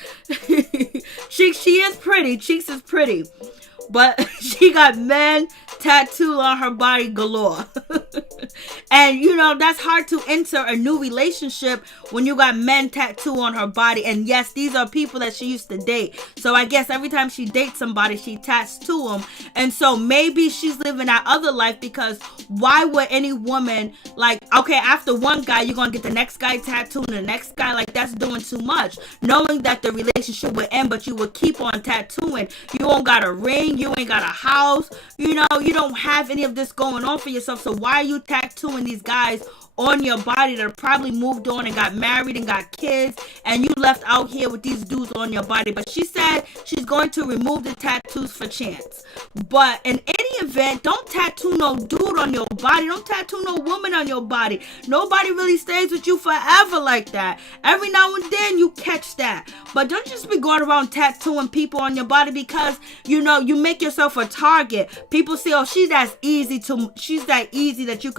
She is pretty. Cheeks is pretty. But she got men tattooed on her body galore. And, you know, that's hard to enter a new relationship when you got men tattooed on her body. And yes, these are people that she used to date. So I guess every time she dates somebody, she tattoo them. And so maybe she's living that other life, because why would any woman, like, okay, after one guy, you're going to get the next guy tattooed and the next guy, like, that's doing too much. Knowing that the relationship would end, but you would keep on tattooing. You don't got a ring. You ain't got a house. You know, you don't have any of this going on for yourself. So why are you tattooing these guys on your body that probably moved on and got married and got kids, and you left out here with these dudes on your body? But she said she's going to remove the tattoos for Chance. But in any event, don't tattoo no dude on your body. Don't tattoo no woman on your body. Nobody really stays with you forever like that. Every now and then you catch that. But don't just be going around tattooing people on your body because, you know, you make yourself a target. People say, oh, she's that easy that you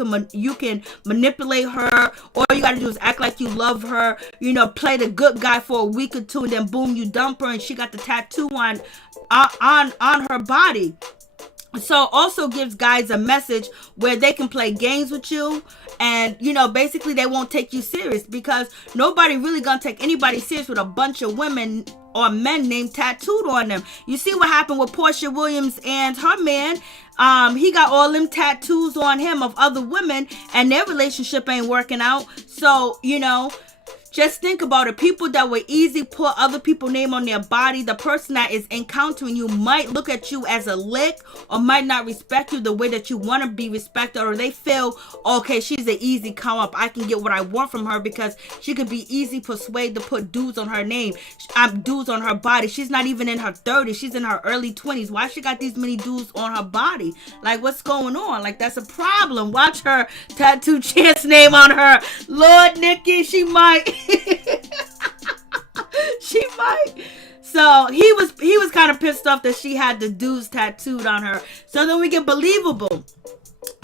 can manipulate her. All you gotta do is act like you love her, you know, play the good guy for a week or two, and then boom, you dump her and she got the tattoo on her body. So also gives guys a message where they can play games with you, and basically they won't take you serious, because nobody really gonna take anybody serious with a bunch of women or men named tattooed on them. You see what happened with Portia Williams and her man. He got all them tattoos on him of other women, and their relationship ain't working out. So just think about it. People that would easily put other people's name on their body, the person that is encountering you might look at you as a lick, or might not respect you the way that you want to be respected, or they feel, okay, she's an easy come up. I can get what I want from her because she could be easy persuaded to put dudes on her name, dudes on her body. She's not even in her 30s. She's in her early 20s. Why she got these many dudes on her body? Like, what's going on? Like, that's a problem. Watch her tattoo Chance name on her. Lord, Nikki, she might. She might. So he was kind of pissed off that she had the dudes tattooed on her. So then we get Believable.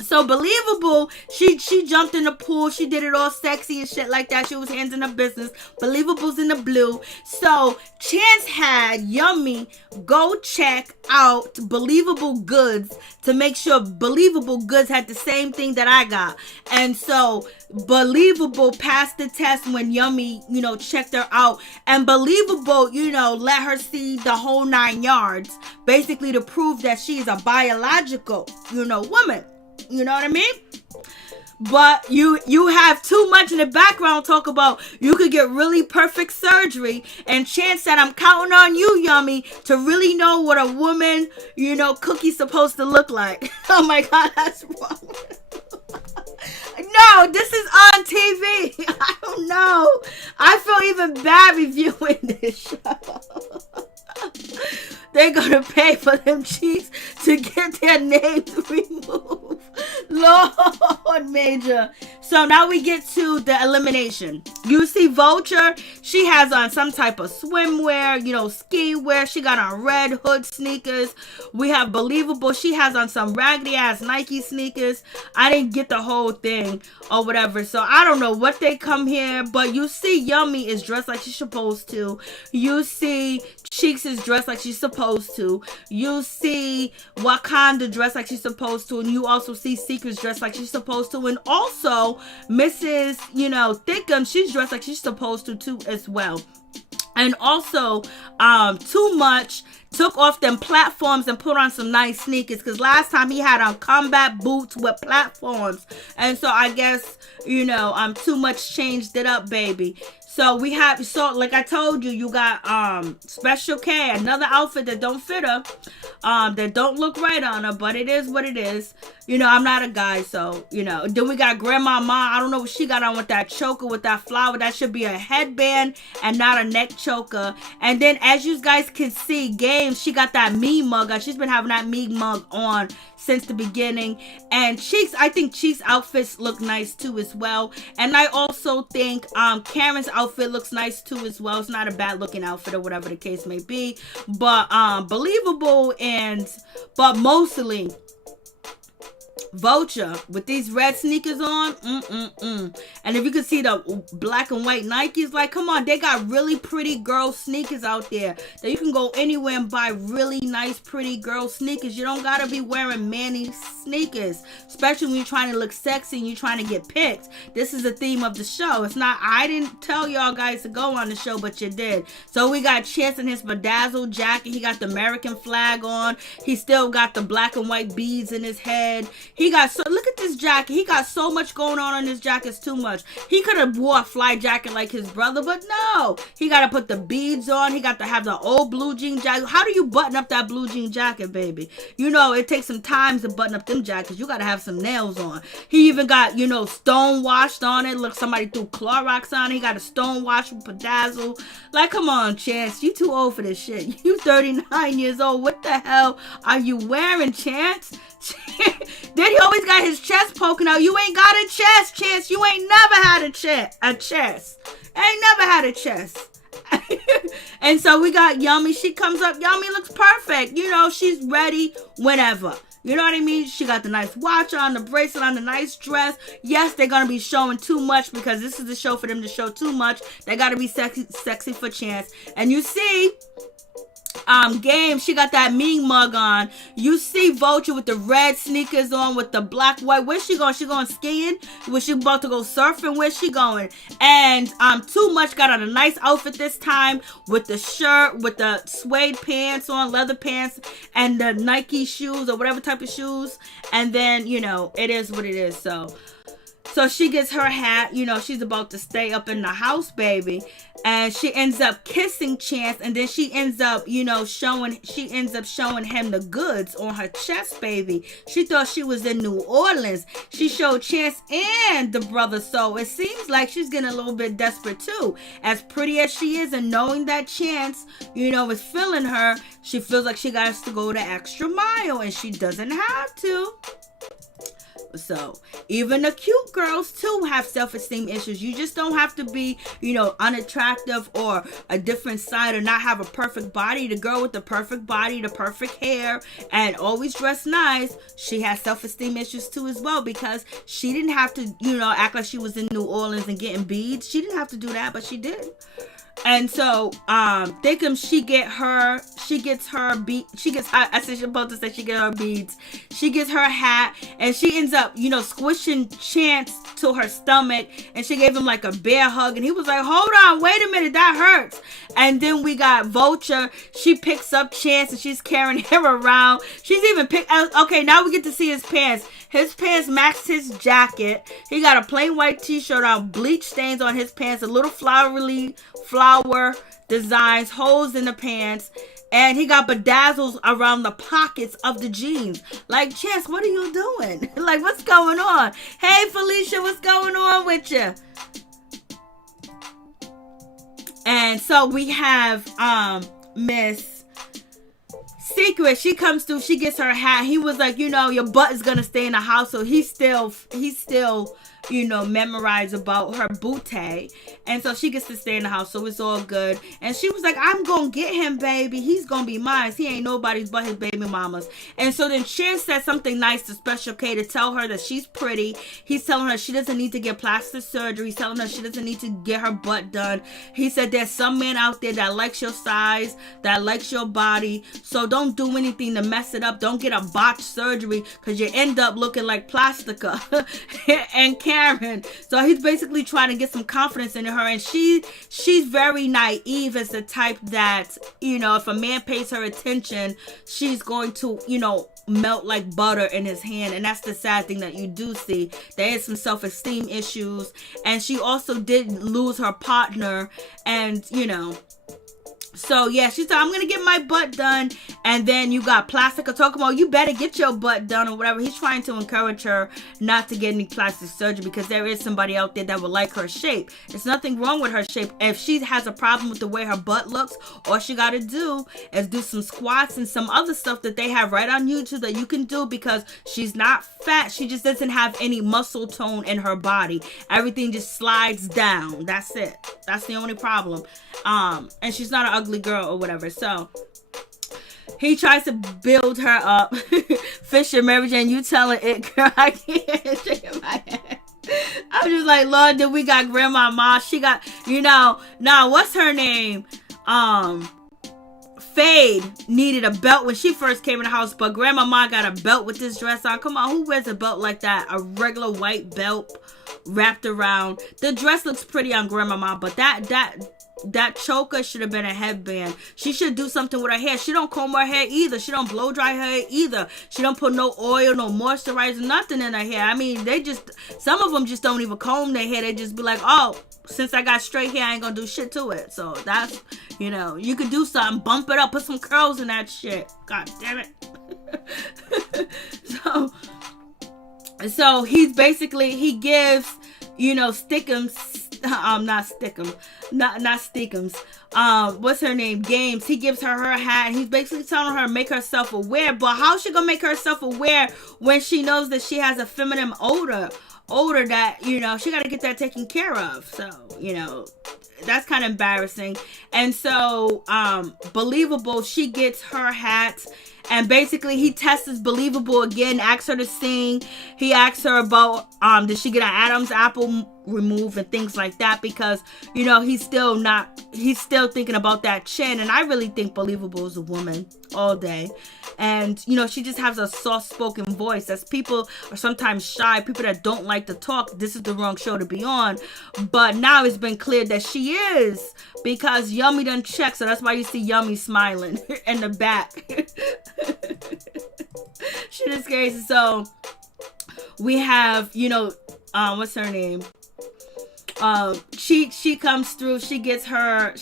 So Believable, she jumped in the pool. She did it all sexy and shit like that. She was handling her business. Believable's in the blue. So Chance had Yummy go check out Believable Goods to make sure Believable Goods had the same thing that I got. And so Believable passed the test when Yummy, checked her out. And Believable, let her see the whole 9 yards, basically to prove that she's a biological, woman. You know what I mean? But you have too much in the background talk about you could get really perfect surgery. And Chance said, I'm counting on you, Yummy, to really know what a woman, cookie's supposed to look like. Oh my God, that's wrong. No, this is on TV. I don't know. I feel even bad reviewing this show. They're gonna pay for them cheeks to get their names removed. Lord Major. So now we get to the elimination. You see Vulture. She has on some type of swimwear, ski wear. She got on red hood sneakers. We have Believable. She has on some raggedy ass Nike sneakers. I didn't get the whole thing or whatever. So I don't know what they come here. But you see Yummy is dressed like she's supposed to. You see Cheeks is dressed like she's supposed to. You see Wakanda dressed like she's supposed to. And you also see Secrets dressed like she's supposed to. And also Mrs. Thickum, she's dressed like she's supposed to too as well. And also, Too Much took off them platforms and put on some nice sneakers. Because last time he had on combat boots with platforms. And so I guess, Too Much changed it up, baby. So like I told you, you got Special K, another outfit that don't fit her, that don't look right on her, but it is what it is. I'm not a guy, so, Then we got Grandma Ma. I don't know what she got on with that choker, with that flower. That should be a headband and not a neck choker. And then, as you guys can see, Games, she got that me mug on. She's been having that me mug on since the beginning. And Cheeks, I think Cheeks' outfits look nice too as well. And I also think Karen's outfit looks nice too as well. It's not a bad looking outfit or whatever the case may be. But Believable but mostly Vulture with these red sneakers on. And if you can see the black and white Nikes, like, come on, they got really pretty girl sneakers out there that you can go anywhere and buy really nice pretty girl sneakers. You don't gotta be wearing manny sneakers, especially when you're trying to look sexy and you're trying to get picked. This is the theme of the show. It's not, I didn't tell y'all guys to go on the show, but you did. So we got Chance in his bedazzled jacket. He got the American flag on. He still got the black and white beads in his head. Look at this jacket. He got so much going on this jacket. It's too much. He could have wore a fly jacket like his brother, but no. He got to put the beads on. He got to have the old blue jean jacket. How do you button up that blue jean jacket, baby? It takes some time to button up them jackets. You got to have some nails on. He even got, stone washed on it. Look, somebody threw Clorox on it. He got a stone wash with bedazzle. Like, come on, Chance. You too old for this shit. You 39 years old. What the hell are you wearing, Chance? Then he always got his chest poking out. You ain't got a chest, Chance. You ain't never had a chest. Ain't never had a chest. And so we got Yummy. She comes up. Yummy looks perfect. She's ready whenever. You know what I mean? She got the nice watch on, the bracelet on, the nice dress. Yes, they're going to be showing too much because this is the show for them to show too much. They got to be sexy for Chance. And you see, Game, she got that mean mug on. You see Vulture with the red sneakers on with the black white. Where's she going? She going skiing? Was she about to go surfing? Where's she going? And Too Much got on a nice outfit this time with the shirt, with the suede pants on, leather pants, and the Nike shoes or whatever type of shoes. And then, it is what it is. So she gets her hat, she's about to stay up in the house, baby. And she ends up kissing Chance, and then she ends up, showing him the goods on her chest, baby. She thought she was in New Orleans. She showed Chance and the brother, so it seems like she's getting a little bit desperate too. As pretty as she is, and knowing that Chance, is feeling her, she feels like she got to go the extra mile, and she doesn't have to. So even the cute girls too have self-esteem issues. You just don't have to be, unattractive or a different side or not have a perfect body. The girl with the perfect body, the perfect hair, and always dress nice, she has self-esteem issues too as well, because she didn't have to, act like she was in New Orleans and getting beads. She didn't have to do that, but she did. And so, Thickum, she gets her beads. She gets her hat, and she ends up, squishing Chance to her stomach, and she gave him like a bear hug, and he was like, hold on, wait a minute, that hurts. And then we got Vulture. She picks up Chance, and she's carrying him around. She's even okay, now we get to see his pants. His pants match his jacket. He got a plain white t-shirt on, bleach stains on his pants, a little flower designs, holes in the pants, and he got bedazzles around the pockets of the jeans. Like, Chance, what are you doing? Like, what's going on? Hey, Felicia, what's going on with you? And so we have Miss Secret. She comes through, she gets her hat. He was like, your butt is gonna stay in the house. So he's still memorized about her bootay. And so she gets to stay in the house, so it's all good. And she was like, I'm gonna get him, baby. He's gonna be mine. He ain't nobody's but his baby mama's. And so then Chance said something nice to Special K to tell her that she's pretty. He's telling her she doesn't need to get plastic surgery. He's telling her she doesn't need to get her butt done. He said there's some man out there that likes your size, that likes your body. So don't do anything to mess it up. Don't get a botched surgery, because you end up looking like Plastica and Karen. So he's basically trying to get some confidence in her, and she's very naive, as the type that, if a man pays her attention, she's going to, melt like butter in his hand. And that's the sad thing that you do see. There is some self-esteem issues, and she also did lose her partner, and so yeah, she said, I'm gonna get my butt done. And then you got Plastica talking about, you better get your butt done or whatever. He's trying to encourage her not to get any plastic surgery, because there is somebody out there that would like her shape. There's nothing wrong with her shape. If she has a problem with the way her butt looks, all she gotta do is do some squats and some other stuff that they have right on YouTube that you can do, because she's not fat. She just doesn't have any muscle tone in her body. Everything just slides down. That's it. That's the only problem. And she's not an ugly girl or whatever. So he tries to build her up. Fisher, Mary Jane, you telling it, girl. I can't shake my head. I'm just like, Lord, then we got Grandma Ma. She got, what's her name? Fade needed a belt when she first came in the house, but Grandma Ma got a belt with this dress on. Come on, who wears a belt like that? A regular white belt wrapped around. The dress looks pretty on Grandma Ma, but that choker should have been a headband. She should do something with her hair. She don't comb her hair either. She don't blow dry her hair either. She don't put no oil, no moisturizer, nothing in her hair. I mean, some of them just don't even comb their hair. They just be like, oh, since I got straight hair, I ain't gonna do shit to it. So that's, you could do something, bump it up, put some curls in that shit. God damn it. So he's basically, he gives, Stickums, not Stickums, what's her name, Games. He gives her hat. He's basically telling her to make herself aware. But how's she gonna make herself aware when she knows that she has a feminine odor that, she got to get that taken care of. So, that's kind of embarrassing. And so, Believable, she gets her hat. And basically, he tests Believable again, asks her to sing. He asks her about, did she get an Adam's apple, removed and things like that, because he's still thinking about that chin. And I really think Believable is a woman all day. And she just has a soft-spoken voice. As people are sometimes shy, people that don't like to talk, this is the wrong show to be on. But now it's been clear that she is, because Yummy done checked, so that's why you see Yummy smiling in the back. Shit is crazy. So we have, what's her name? She comes through, she gets her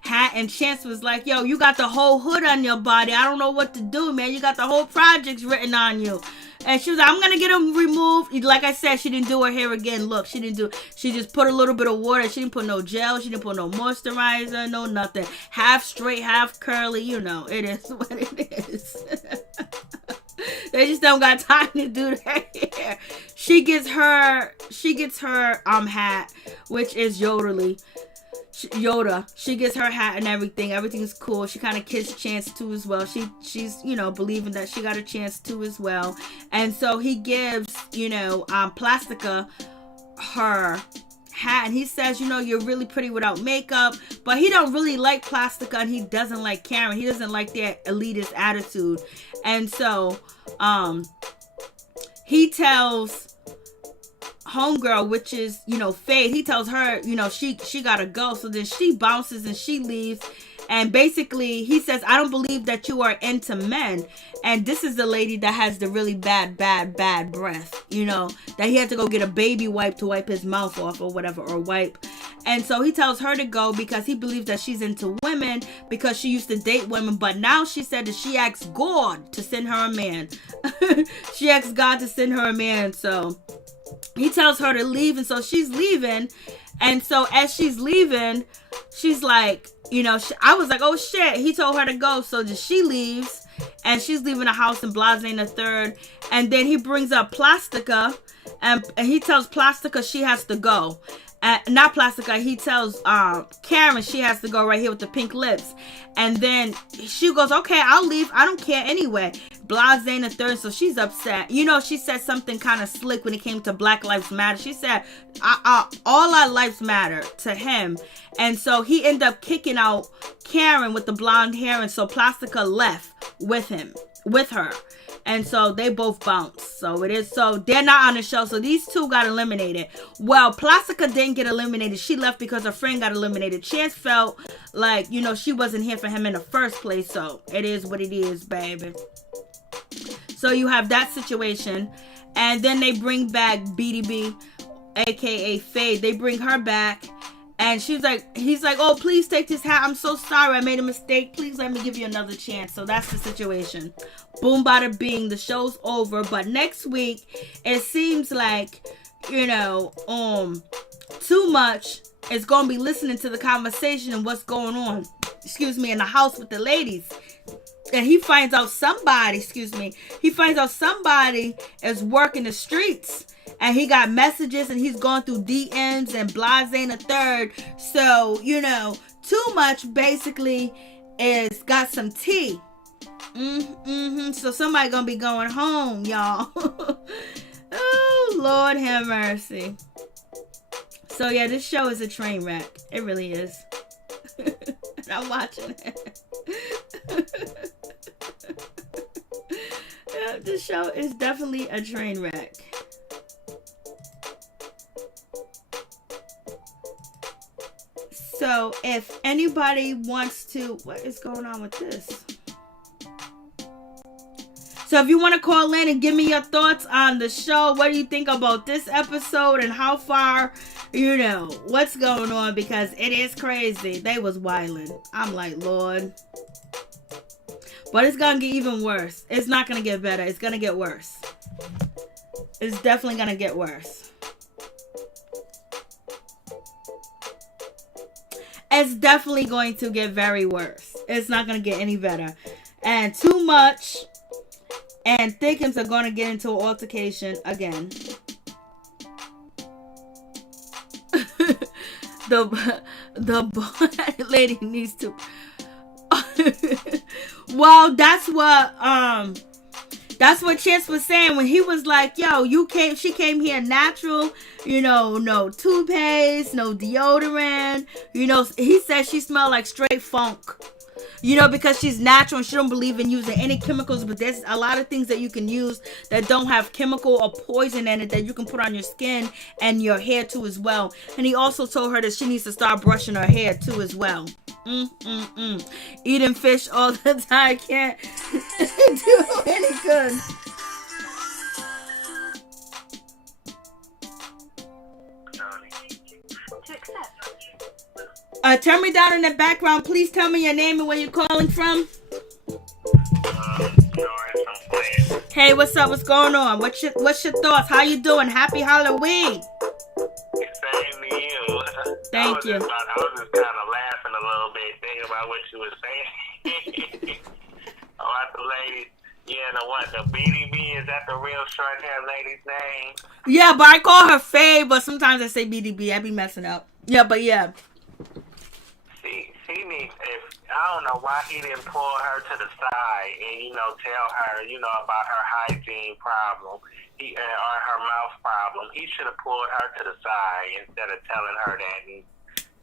hat, and Chance was like, yo, you got the whole hood on your body. I don't know what to do, man. You got the whole projects written on you. And she was like, I'm gonna get them removed. Like I said, she didn't do her hair again. Look, she just put a little bit of water. She didn't put no gel. She didn't put no moisturizer, no nothing. Half straight, half curly. It is what it is. They just don't got time to do their hair. She gets her hat, which is Yoda. She gets her hat and everything. Everything's cool. She kind of kissed Chance too as well. She's believing that she got a chance too as well. And so he gives Plastica her hat, and he says, you're really pretty without makeup. But he don't really like Plastica, and he doesn't like Karen. He doesn't like their elitist attitude. And so he tells homegirl, which is Fade, he tells her she gotta go. So then she bounces and she leaves, and basically he says, I don't believe that you are into men. And this is the lady that has the really bad breath, that he had to go get a baby wipe to wipe his mouth off or whatever, or wipe. And so he tells her to go because he believes that she's into women, because she used to date women. But now she said that she asked God to send her a man. She asked God to send her a man. So he tells her to leave, and so she's leaving. And so as she's leaving, she's like, I was like, oh shit, he told her to go. So she leaves, and she's leaving the house in Blasé III. And then he brings up Plastica, and he tells Plastica she has to go. Not Plastica, he tells Karen she has to go right here with the pink lips. And then she goes, okay, I'll leave. I don't care anyway. Blasé III, so she's upset. She said something kind of slick when it came to Black Lives Matter. She said, all our lives matter to him. And so he ended up kicking out Karen with the blonde hair. And so Plastica left with her. And so they both bounced. So they're not on the show. So these two got eliminated. Well, Plastica didn't get eliminated. She left because her friend got eliminated. Chance felt like, she wasn't here for him in the first place. So it is what it is, baby. So you have that situation. And then they bring back BDB, aka Fade. They bring her back. And he's like, oh, please take this hat. I'm so sorry. I made a mistake. Please let me give you another chance. So that's the situation. Boom, bada bing. The show's over. But next week, it seems like, Too Much is going to be listening to the conversation and what's going on, in the house with the ladies. And he finds out somebody is working the streets. And he got messages, and he's going through DMs and Blasé III. So, Too Much basically is got some tea. So somebody gonna be going home, y'all. Oh, Lord have mercy. So yeah, this show is a train wreck. It really is. I'm watching it. Yeah, this show is definitely a train wreck. So if anybody wants to, what is going on with this? So if you want to call in and give me your thoughts on the show, what do you think about this episode and how far, what's going on? Because it is crazy. They was wilding. I'm like, Lord. But it's going to get even worse. It's not going to get better. It's going to get worse. It's definitely going to get worse. It's definitely going to get very worse. It's not going to get any better. And Too Much and Thickums are going to get into an altercation again. The lady needs to... Well, that's what That's what Chance was saying when he was like, yo, she came here natural, no toothpaste, no deodorant, he said she smelled like straight funk. Because she's natural and she don't believe in using any chemicals, but there's a lot of things that you can use that don't have chemical or poison in it that you can put on your skin and your hair too as well. And he also told her that she needs to start brushing her hair too as well. Eating fish all the time can't do any good. Turn me down in the background. Please tell me your name and where you're calling from. Hey, what's up? What's going on? What's your thoughts? How you doing? Happy Halloween. Same to you. Thank you. I was just kind of laughing a little bit thinking about what you were saying. About the lady. Yeah, the BDB, is that the real short hair lady's name? Yeah, but I call her Faye, but sometimes I say BDB. I be messing up. Yeah, but yeah. She needs, I don't know why he didn't pull her to the side and, tell her, about her hygiene problem or her mouth problem. He should have pulled her to the side instead of telling her that. And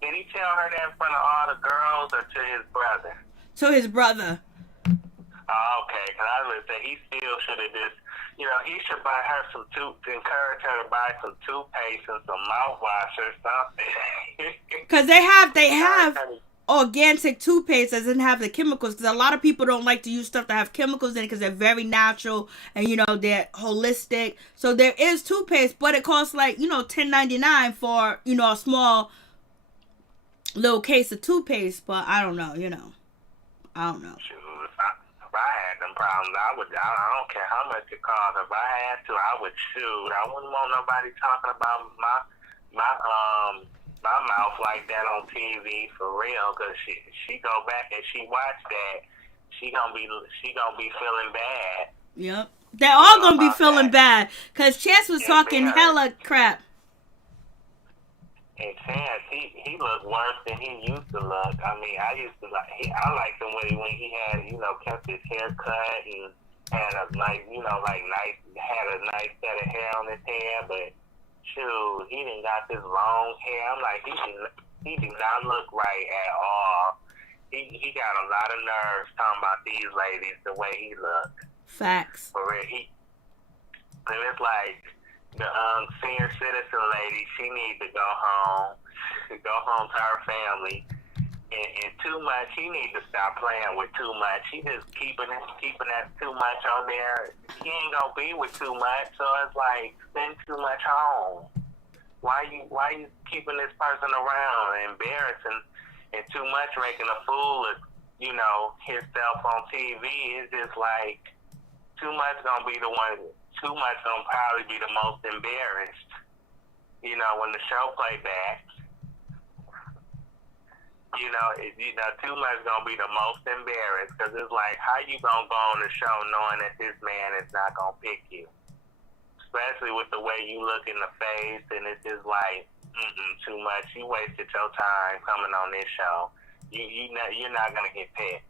did he tell her that in front of all the girls or to his brother? To his brother. Oh, okay, because I would say he still should have just, he should buy her encourage her to buy some toothpaste and some mouthwash or something. Because they have organic toothpaste that doesn't have the chemicals, because a lot of people don't like to use stuff that have chemicals in it because they're very natural and they're holistic. So there is toothpaste, but it costs like $10.99 for a small little case of toothpaste. But I don't know, I don't know. Shoot, if I had them problems, I don't care how much it costs. If I had to, I would shoot. I wouldn't want nobody talking about my mouth like that on TV for real, because she go back and she watch that, she gonna be feeling bad. Yep, they're all gonna be feeling bad because Chance was talking hella crap. And Chance, he looked worse than he used to look. I mean, I liked him when he had kept his hair cut and had a nice had a nice set of hair on his head, but. Shoot, he didn't got this long hair. I'm like, he did not look right at all. He got a lot of nerves talking about these ladies the way he looked. Facts. For real, and it's like the senior citizen lady. She needs to go home to her family. And too much, he needs to stop playing with too much. He just keeping that too much on there. He ain't gonna be with too much, so it's like spend too much home. Why you keeping this person around, embarrassing, and too much making a fool of himself on TV? It's just like too much gonna be the one. Too much gonna probably be the most embarrassed. When the show play back. Too much gonna be the most embarrassed, because it's like, how you gonna go on the show knowing that this man is not gonna pick you, especially with the way you look in the face, and it's just like, too much. You wasted your time coming on this show. You're not gonna get picked.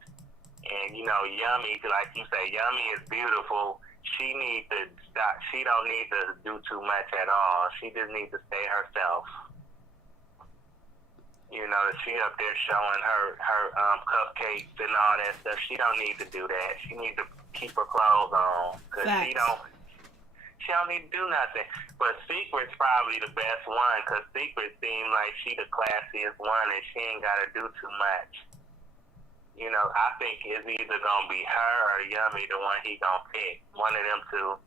And Yummy, like you say, Yummy is beautiful. She needs to stop. She don't need to do too much at all. She just needs to stay herself. She up there showing her cupcakes and all that stuff. She don't need to do that. She needs to keep her clothes on, because she don't need to do nothing. But Secret's probably the best one, because Secret seems like she the classiest one, and she ain't got to do too much. I think it's either gonna be her or Yummy, the one he gonna pick. One of them two.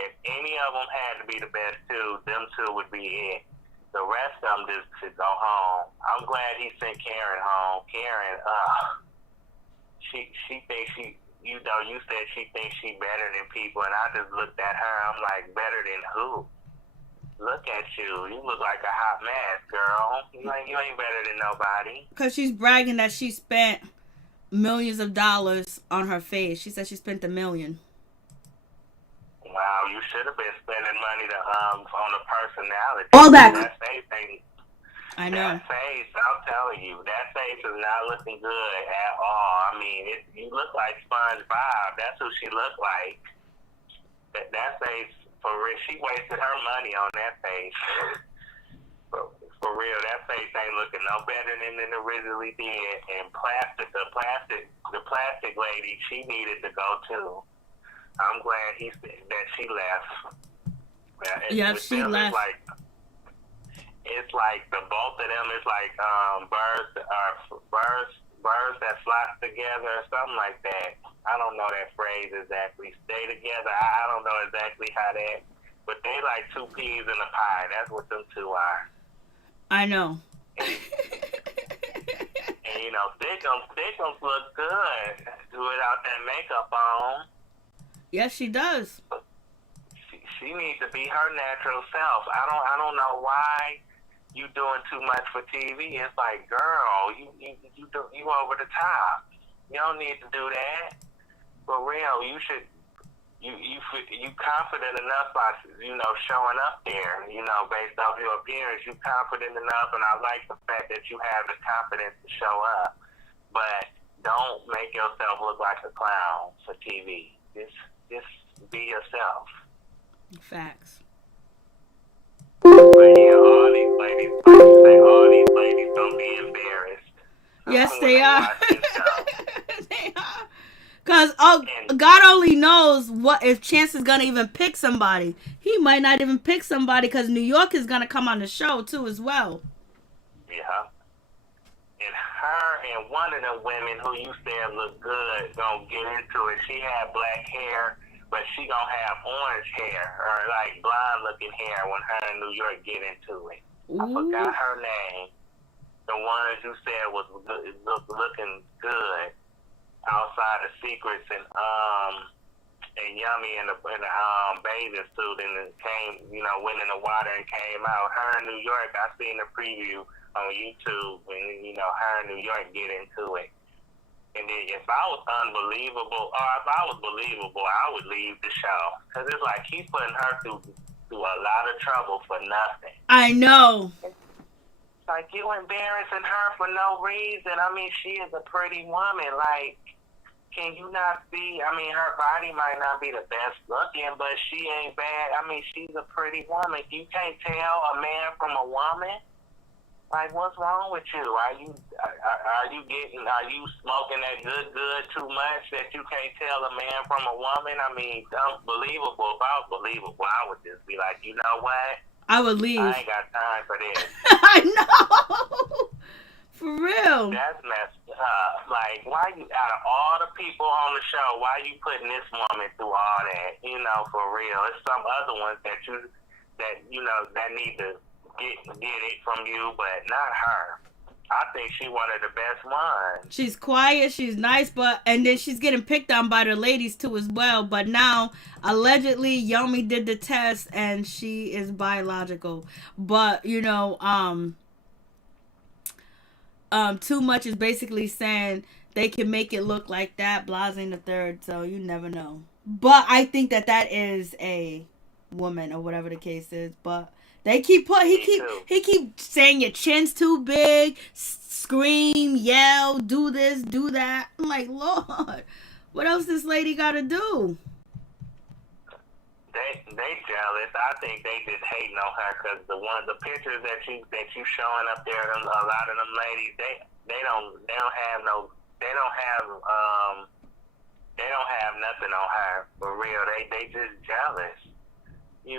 If any of them had to be the best two, them two would be it. The rest of them just to go home. I'm glad he sent Karen home. Karen, she thinks you said she thinks she better than people, and I just looked at her. I'm like, better than who? Look at you. You look like a hot mess, girl. You ain't better than nobody. Because she's bragging that she spent millions of dollars on her face. She said she spent $1 million. Wow, you should have been spending money on a personality. All that. I know. That face, I'm telling you, that face is not looking good at all. I mean, you look like SpongeBob. That's who she looked like. That face, for real, she wasted her money on that face. For real, that face ain't looking no better than it originally did. And the plastic lady, she needed to go too. I'm glad that she left. Yeah, she left. It's like the both of them is like birds that flock together or something like that. I don't know that phrase exactly. Stay together. I don't know exactly how that, but they like two peas in a pie. That's what them two are. I know. And you know, Thickums look good without that makeup on. Yes, she does. She needs to be her natural self. I don't know why you doing too much for TV. It's like, girl, you over the top. You don't need to do that. For real, you should. You confident enough by showing up there. Based off your appearance, you confident enough, and I like the fact that you have the confidence to show up. But don't make yourself look like a clown for TV. Just be yourself. Facts. But yeah, all these ladies gonna be embarrassed. Yes, they are. They are. Because God only knows what if Chance is gonna even pick somebody. He might not even pick somebody because New York is gonna come on the show too as well. Yeah. And her and one of the women who you said look good gonna get into it. She had black hair, but she gonna have orange hair or like blonde looking hair when her and New York get into it. Ooh. I forgot her name. The one that you said was looking good outside of Secrets and Yummy in the bathing suit and it came, went in the water and came out. Her in New York, I seen the preview on YouTube and her in New York get into it. And then if I was believable, I would leave the show. Because it's like he's putting her through a lot of trouble for nothing. I know. It's like you embarrassing her for no reason. I mean, she is a pretty woman. Like, can you not see? I mean, her body might not be the best looking, but she ain't bad. I mean, she's a pretty woman. You can't tell a man from a woman? Like, what's wrong with you? Are you smoking that good too much that you can't tell a man from a woman? I mean, unbelievable. If I was believable, I would just be like, you know what? I would leave. I ain't got time for this. I know. For real. That's messed up. Like, why you, out of all the people on the show, why you putting this woman through all that? For real. It's some other ones that need to get it from you, but not her. I think she one of the best ones. She's quiet, she's nice, and then she's getting picked on by the ladies too as well. But now, allegedly, Yummy did the test and she is biological. But Too Much is basically saying they can make it look like that, Blase the third. So you never know. But I think that is a woman or whatever the case is. But they keep he keep saying your chin's too big, scream, yell, do this, do that. I'm like, Lord, what else this lady got to do? They jealous. I think they just hating on her because the pictures that you showing up there, a lot of them ladies, they don't have nothing on her for real. They just jealous. And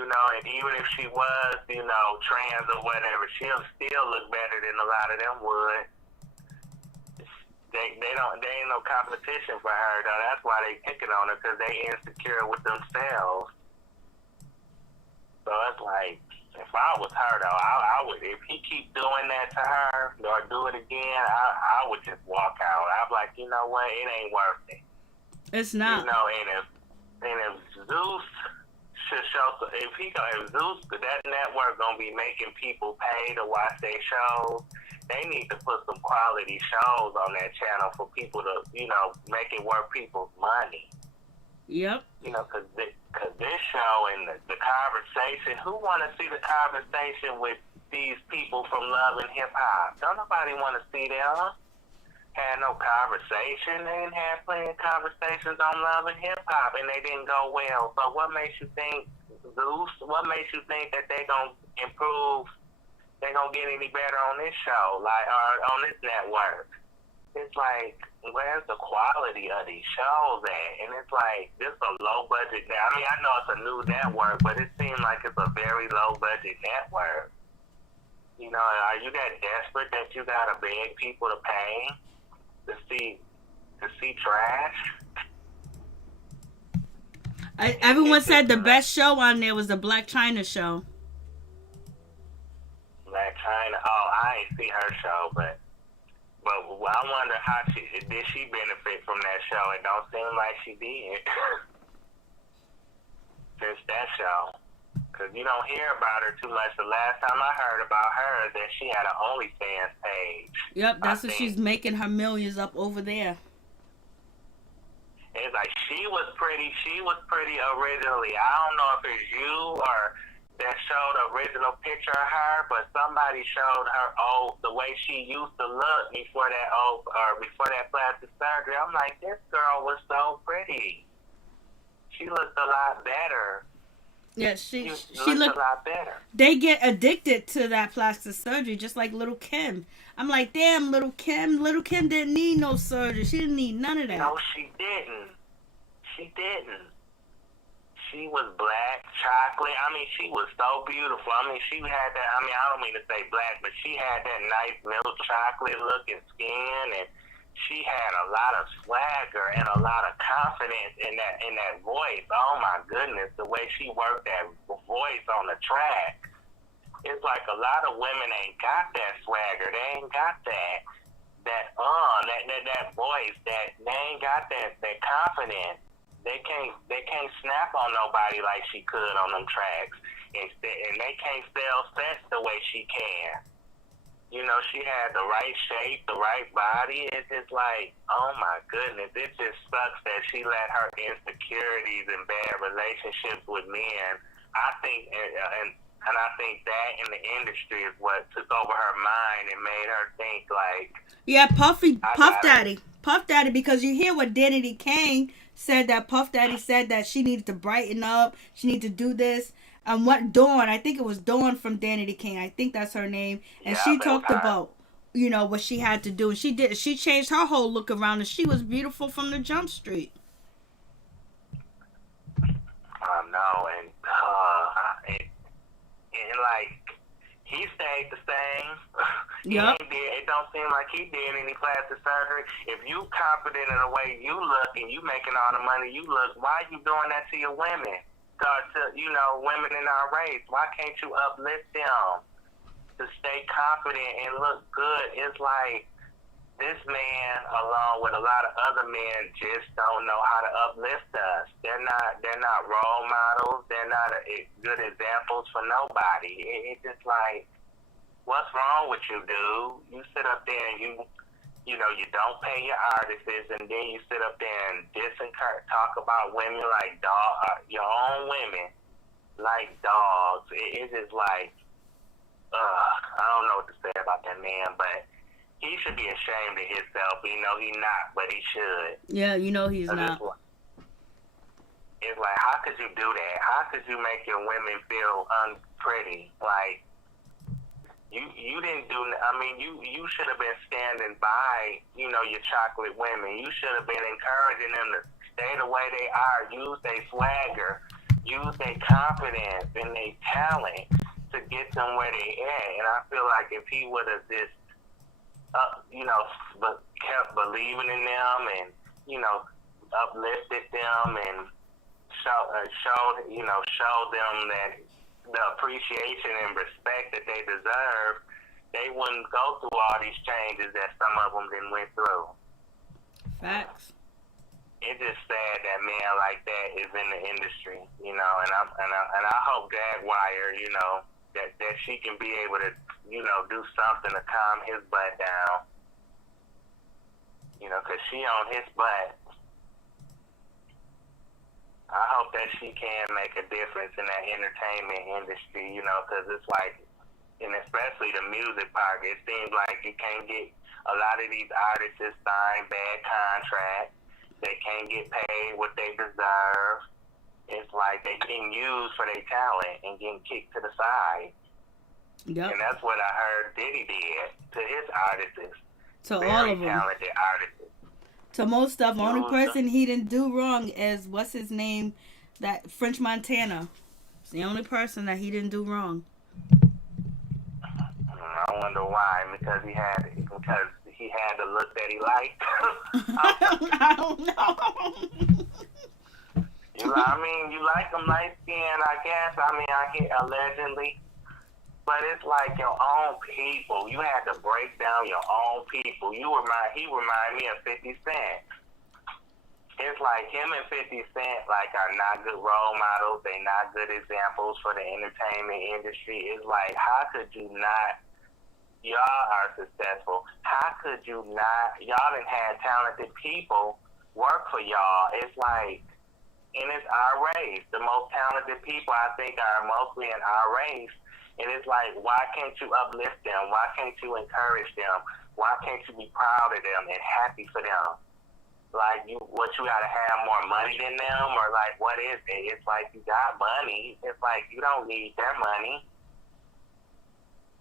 even if she was, trans or whatever, she'll still look better than a lot of them would. They ain't no competition for her though. That's why they picking on her because they insecure with themselves. So it's like, if I was her though, I would. If he keep doing that to her or do it again, I would just walk out. I'm like, you know what? It ain't worth it. It's not. And if Zeus should show, if Zeus, that network gonna be making people pay to watch their shows, they need to put some quality shows on that channel for people to, make it worth people's money. Yep. Cause this show and the conversation, who want to see the conversation with these people from Love and Hip Hop. Don't nobody want to see them. Had no conversation. They didn't have plenty of conversations on Love and Hip Hop, and they didn't go well. So what makes you think, Zeus? What makes you think that they gonna improve? They gonna get any better on this show, like, or on this network? It's like, where's the quality of these shows at? And it's like, this a low budget. I mean, I know it's a new network, but it seems like it's a very low budget network. You know, are you that desperate that you gotta beg people to pay to see trash? Everyone said the best show on there was the Black China show. Black China. Oh, I ain't see her show, but I wonder how did she benefit from that show? It don't seem like she did since that show, because you don't hear about her too much. The last time I heard about her is that she had an OnlyFans page. Yep, that's what she's making her millions up over there. It's like she was pretty originally. I don't know if it's you or that showed the original picture of her, but somebody showed her the way she used to look before that plastic surgery. I'm like, this girl was so pretty. She looked a lot better. Yeah, she looked a lot better. They get addicted to that plastic surgery, just like Little Kim. I'm like, damn, Little Kim. Little Kim didn't need no surgery. She didn't need none of that. No, she didn't. She was black, chocolate. I mean, she was so beautiful. I mean, she had that. I mean, I don't mean to say black, but she had that nice milk chocolate looking skin, and she had a lot of swagger and a lot of confidence in that voice. Oh my goodness, the way she worked that voice on the track. It's like a lot of women ain't got that swagger. They ain't got that voice. They ain't got that confidence. They can't snap on nobody like she could on them tracks, and they can't sell sets the way she can. You know, she had the right shape, the right body. It's just like, oh my goodness, it just sucks that she let her insecurities and bad relationships with men. I think, and I think that in the industry is what took over her mind and made her think like, yeah, Puff Daddy, because you hear what Danity Kane said, that Puff Daddy said that she needed to brighten up, she needed to do this. And what Dawn, I think it was Dawn from Danity Kane, I think that's her name, and she talked about, you know, what she had to do, and she changed her whole look around, and she was beautiful from the jump street. I know, and like, he stayed the same. Yep. It don't seem like he did any plastic surgery. If you confident in the way you look and you making all the money you look, why are you doing that to your women? To, you know, women in our race, why can't you uplift them to stay confident and look good? It's like this man, along with a lot of other men, just don't know how to uplift us. They're not role models. They're not good examples for nobody. It's just like, what's wrong with you, dude? You sit up there and you know, you don't pay your artists, and then you sit up there and talk about women like your own women like dogs. It's just like, I don't know what to say about that man, but he should be ashamed of himself. You know, he's not, but he should. Yeah, you know he's not. It's like, how could you do that? How could you make your women feel unpretty? Like, you didn't do. I mean, you should have been standing by, you know, your chocolate women. You should have been encouraging them to stay the way they are. Use their swagger, use their confidence and their talent to get them where they at. And I feel like if he would have just, you know, kept believing in them and, you know, uplifted them and showed them that the appreciation and respect that they deserve, they wouldn't go through all these changes that some of them didn't went through. Facts. It's just sad that man like that is in the industry, you know, and I hope Jaguar, you know, that she can be able to, you know, do something to calm his butt down, you know, because she on his butt. I hope that she can make a difference in that entertainment industry, you know, because it's like and especially the music part. It seems like you can't get a lot of these artists sign bad contracts. They can't get paid what they deserve. It's like they getting used for their talent and getting kicked to the side. Yep. And that's what I heard Diddy did to his artists. To Very all of them. talented artists. To most stuff, the only person he didn't do wrong is, what's his name? That French Montana. It's the only person that he didn't do wrong. I wonder why. Because he had the look that he liked. I don't know. You like them light skin, I guess. I get allegedly. But it's like your own people. You had to break down your own people. He remind me of 50 Cent. It's like him and 50 Cent are not good role models. They not good examples for the entertainment industry. It's like, how could you not? Y'all are successful. How could you not? Y'all done had talented people work for y'all. It's like, and it's our race. The most talented people, I think, are mostly in our race. And it's like, why can't you uplift them? Why can't you encourage them? Why can't you be proud of them and happy for them? Like, you gotta have more money than them? Or like, what is it? It's like, you got money. It's like, you don't need their money.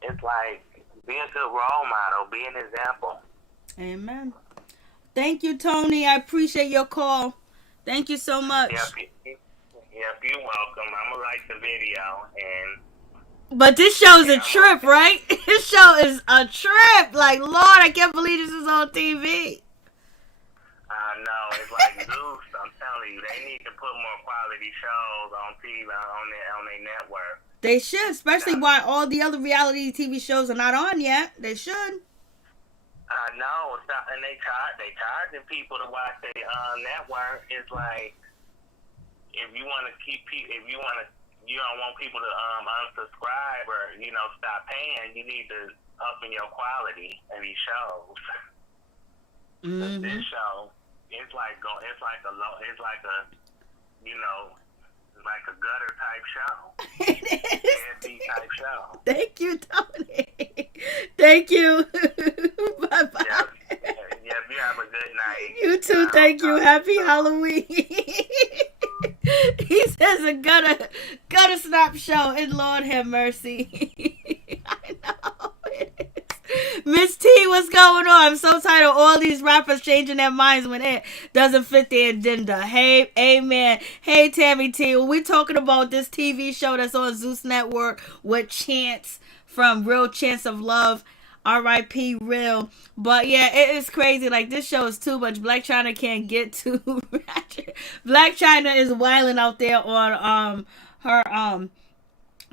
It's like, be a good role model. Be an example. Amen. Thank you, Tony. I appreciate your call. Thank you so much. Yep, you're welcome. I'm gonna like the video and... But this show's a trip, right? This show is a trip. Like, Lord, I can't believe this is on TV. I know. It's like Zeus. I'm telling you, they need to put more quality shows on TV, on their network. They should, especially while all the other reality TV shows are not on yet. They should. I know. And they charging people to watch their network. It's like, if you want to you don't want people to unsubscribe or, stop paying, you need to up in your quality of these shows. Mm-hmm. This show, it's like a gutter type show. It is. Type show. Thank you, Tony. Thank you. Bye-bye. Yeah, you have a good night. You too. Thank you. Happy Halloween. He says a gutter snap show, and Lord have mercy. I know it is. Miss T, what's going on? I'm so tired of all these rappers changing their minds when it doesn't fit their agenda. Hey, amen. Hey, Tammy T, we're talking about this TV show that's on Zeus Network with Chance from Real Chance of Love. R.I.P. Real. But yeah, it is crazy. Like, this show is too much. Black China can't get too ratchet. Black China is wilding out there on her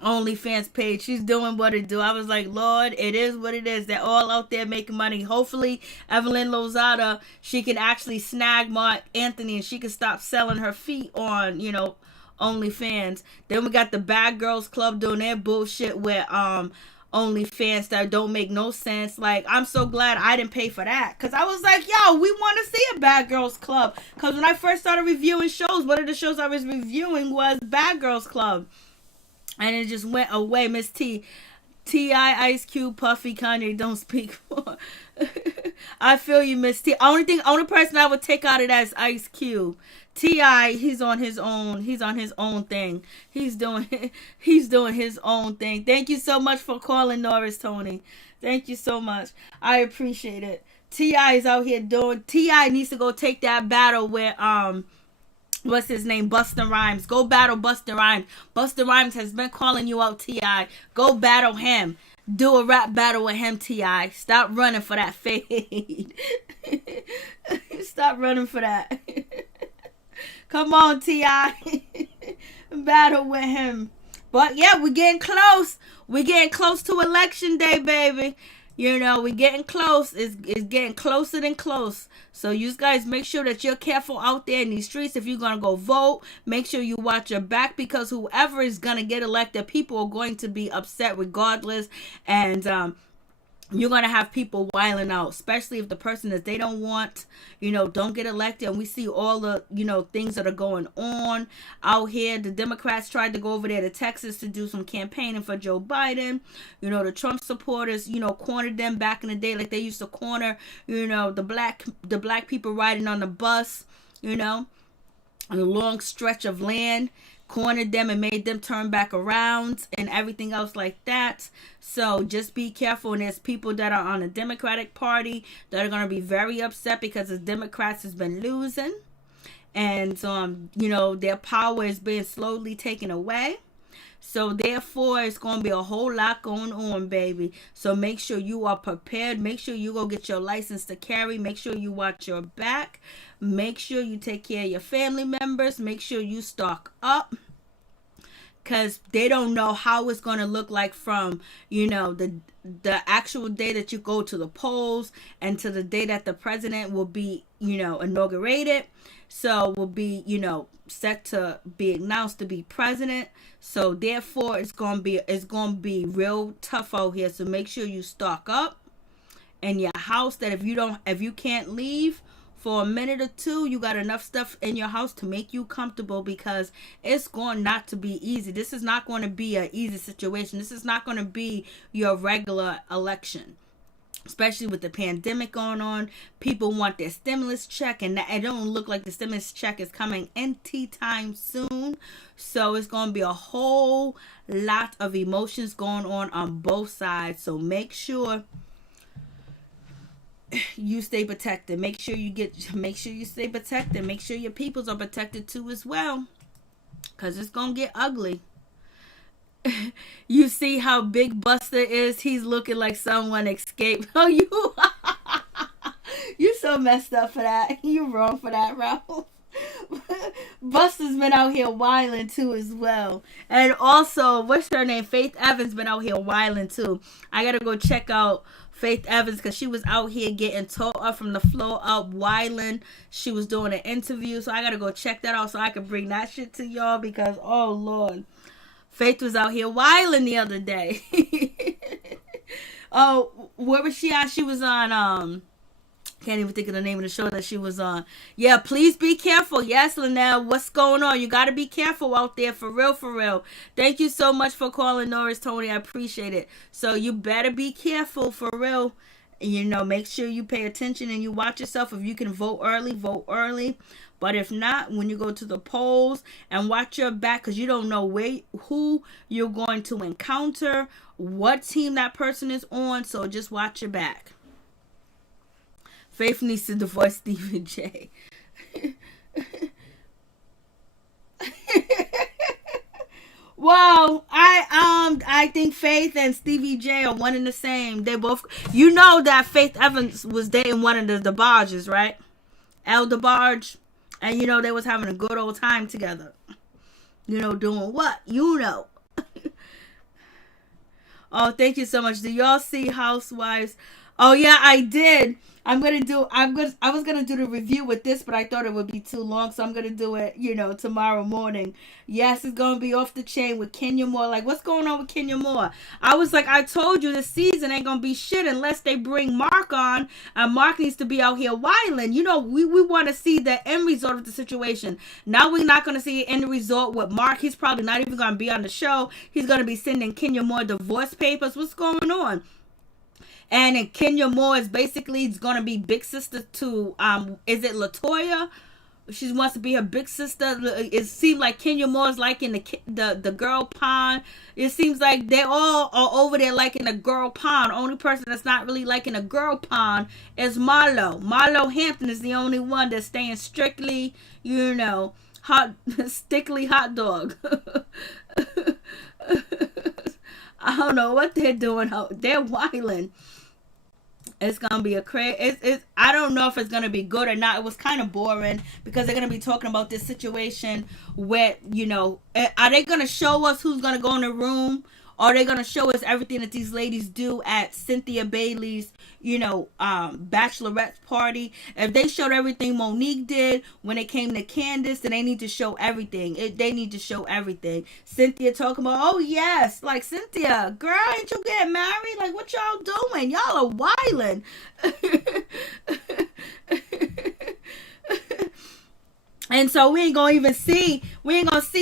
OnlyFans page. She's doing what it do. I was like, Lord, it is what it is. They're all out there making money. Hopefully Evelyn Lozada, she can actually snag Mark Anthony and she can stop selling her feet on, OnlyFans. Then we got the Bad Girls Club doing their bullshit with OnlyFans that don't make no sense. Like, I'm so glad I didn't pay for that, because I was like, yo, we want to see a Bad Girls Club. Because when I first started reviewing shows, one of the shows I was reviewing was Bad Girls Club, and it just went away. Miss T, T.I., Ice Cube, Puffy, Kanye, don't speak for. I feel you, Miss T. Only person I would take out of that is Ice Cube. T.I., he's on his own thing. He's doing his own thing. Thank you so much for calling, Norris Tony. Thank you so much. I appreciate it. T.I. is out here doing. T.I. needs to go take that battle with what's his name? Busta Rhymes. Go battle Busta Rhymes. Busta Rhymes has been calling you out, T.I. Go battle him. Do a rap battle with him, T.I. Stop running for that fade. Stop running for that. Come on, T.I. Battle with him. But yeah, we're getting close. We're getting close to election day, baby. We're getting close. It's getting closer than close. So you guys make sure that you're careful out there in these streets. If you're going to go vote, make sure you watch your back, because whoever is going to get elected, people are going to be upset regardless. And you're going to have people wiling out, especially if the person that they don't want, don't get elected. And we see all the, things that are going on out here. The Democrats tried to go over there to Texas to do some campaigning for Joe Biden. The Trump supporters, cornered them back in the day like they used to corner, the black people riding on the bus, on a long stretch of land. Cornered them and made them turn back around and everything else like that. So just be careful. And there's people that are on the Democratic Party that are going to be very upset because the Democrats has been losing. And, their power is being slowly taken away. So therefore, it's going to be a whole lot going on, baby. So make sure you are prepared. Make sure you go get your license to carry. Make sure you watch your back. Make sure you take care of your family members. Make sure you stock up. Because they don't know how it's going to look like from, the actual day that you go to the polls and to the day that the president will be, inaugurated. So will be, set to be announced to be president. So therefore, it's going to be real tough out here. So make sure you stock up in your house, that if you can't leave for a minute or two, you got enough stuff in your house to make you comfortable, because it's going not to be easy. This is not going to be an easy situation. This is not going to be your regular election. Especially with the pandemic going on, people want their stimulus check, and it don't look like the stimulus check is coming anytime soon. So it's going to be a whole lot of emotions going on both sides. So make sure you stay protected. Make sure you stay protected. Make sure your peoples are protected too as well, because it's going to get ugly. You see how big Buster is? He's looking like someone escaped. Oh, you so messed up for that. You wrong for that, Ralph. Buster's been out here wilding too as well. And also, what's her name? Faith Evans been out here wilding too. I gotta go check out Faith Evans, because she was out here getting tore up from the floor up, wilding. She was doing an interview, so I gotta go check that out so I can bring that shit to y'all, because oh Lord, Faith was out here wilding the other day. Oh, where was she at? She was on can't even think of the name of the show that she was on. Yeah, please be careful. Yes, Linnell, what's going on? You got to be careful out there, for real, for real. Thank you so much for calling Norris, Tony. I appreciate it. So you better be careful, for real. Make sure you pay attention and you watch yourself. If you can vote early, vote early. But if not, when you go to the polls, and watch your back, because you don't know who you're going to encounter, what team that person is on. So just watch your back. Faith needs to divorce Stephen J. Well, I think Faith and Stevie J are one and the same. They both, that Faith Evans was dating one of the DeBarges, right? El DeBarge. And they was having a good old time together. Doing what? Oh, thank you so much. Do y'all see Housewives? Oh yeah, I did. I was gonna do the review with this, but I thought it would be too long, so I'm gonna do it, tomorrow morning. Yes, it's gonna be off the chain with Kenya Moore. Like, what's going on with Kenya Moore? I was like, I told you, this season ain't gonna be shit unless they bring Mark on, and Mark needs to be out here wilding. We want to see the end result of the situation. Now we're not gonna see an end result with Mark. He's probably not even gonna be on the show. He's gonna be sending Kenya Moore divorce papers. What's going on? And Kenya Moore is basically going to be big sister to, is it LaToya? She wants to be her big sister. It seems like Kenya Moore is liking the girl pond. It seems like they all are over there liking the girl pond. Only person that's not really liking a girl pond is Marlo. Marlo Hampton is the only one that's staying strictly, stickly hot dog. I don't know what they're doing. They're wilding. It's gonna be I don't know if it's gonna be good or not. It was kind of boring, because they're gonna be talking about this situation where, are they gonna show us who's gonna go in the room, are they gonna show us everything that these ladies do at Cynthia Bailey's, bachelorette party? If they showed everything Monique did when it came to Candace, then they need to show everything. They need to show everything. Cynthia talking about, oh yes, like, Cynthia, girl, ain't you getting married? Like, what y'all doing? Y'all are wildin'. And so we ain't gonna see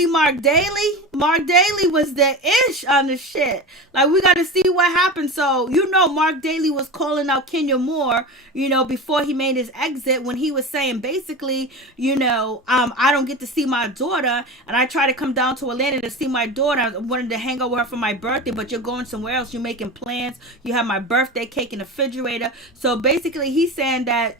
Mark Daly. Mark Daly was the ish on the shit. Like, we gotta see what happened. So, Mark Daly was calling out Kenya Moore, before he made his exit, when he was saying basically, I don't get to see my daughter, and I try to come down to Atlanta to see my daughter. I wanted to hang out with her for my birthday, but you're going somewhere else. You're making plans. You have my birthday cake in the refrigerator. So basically he's saying that,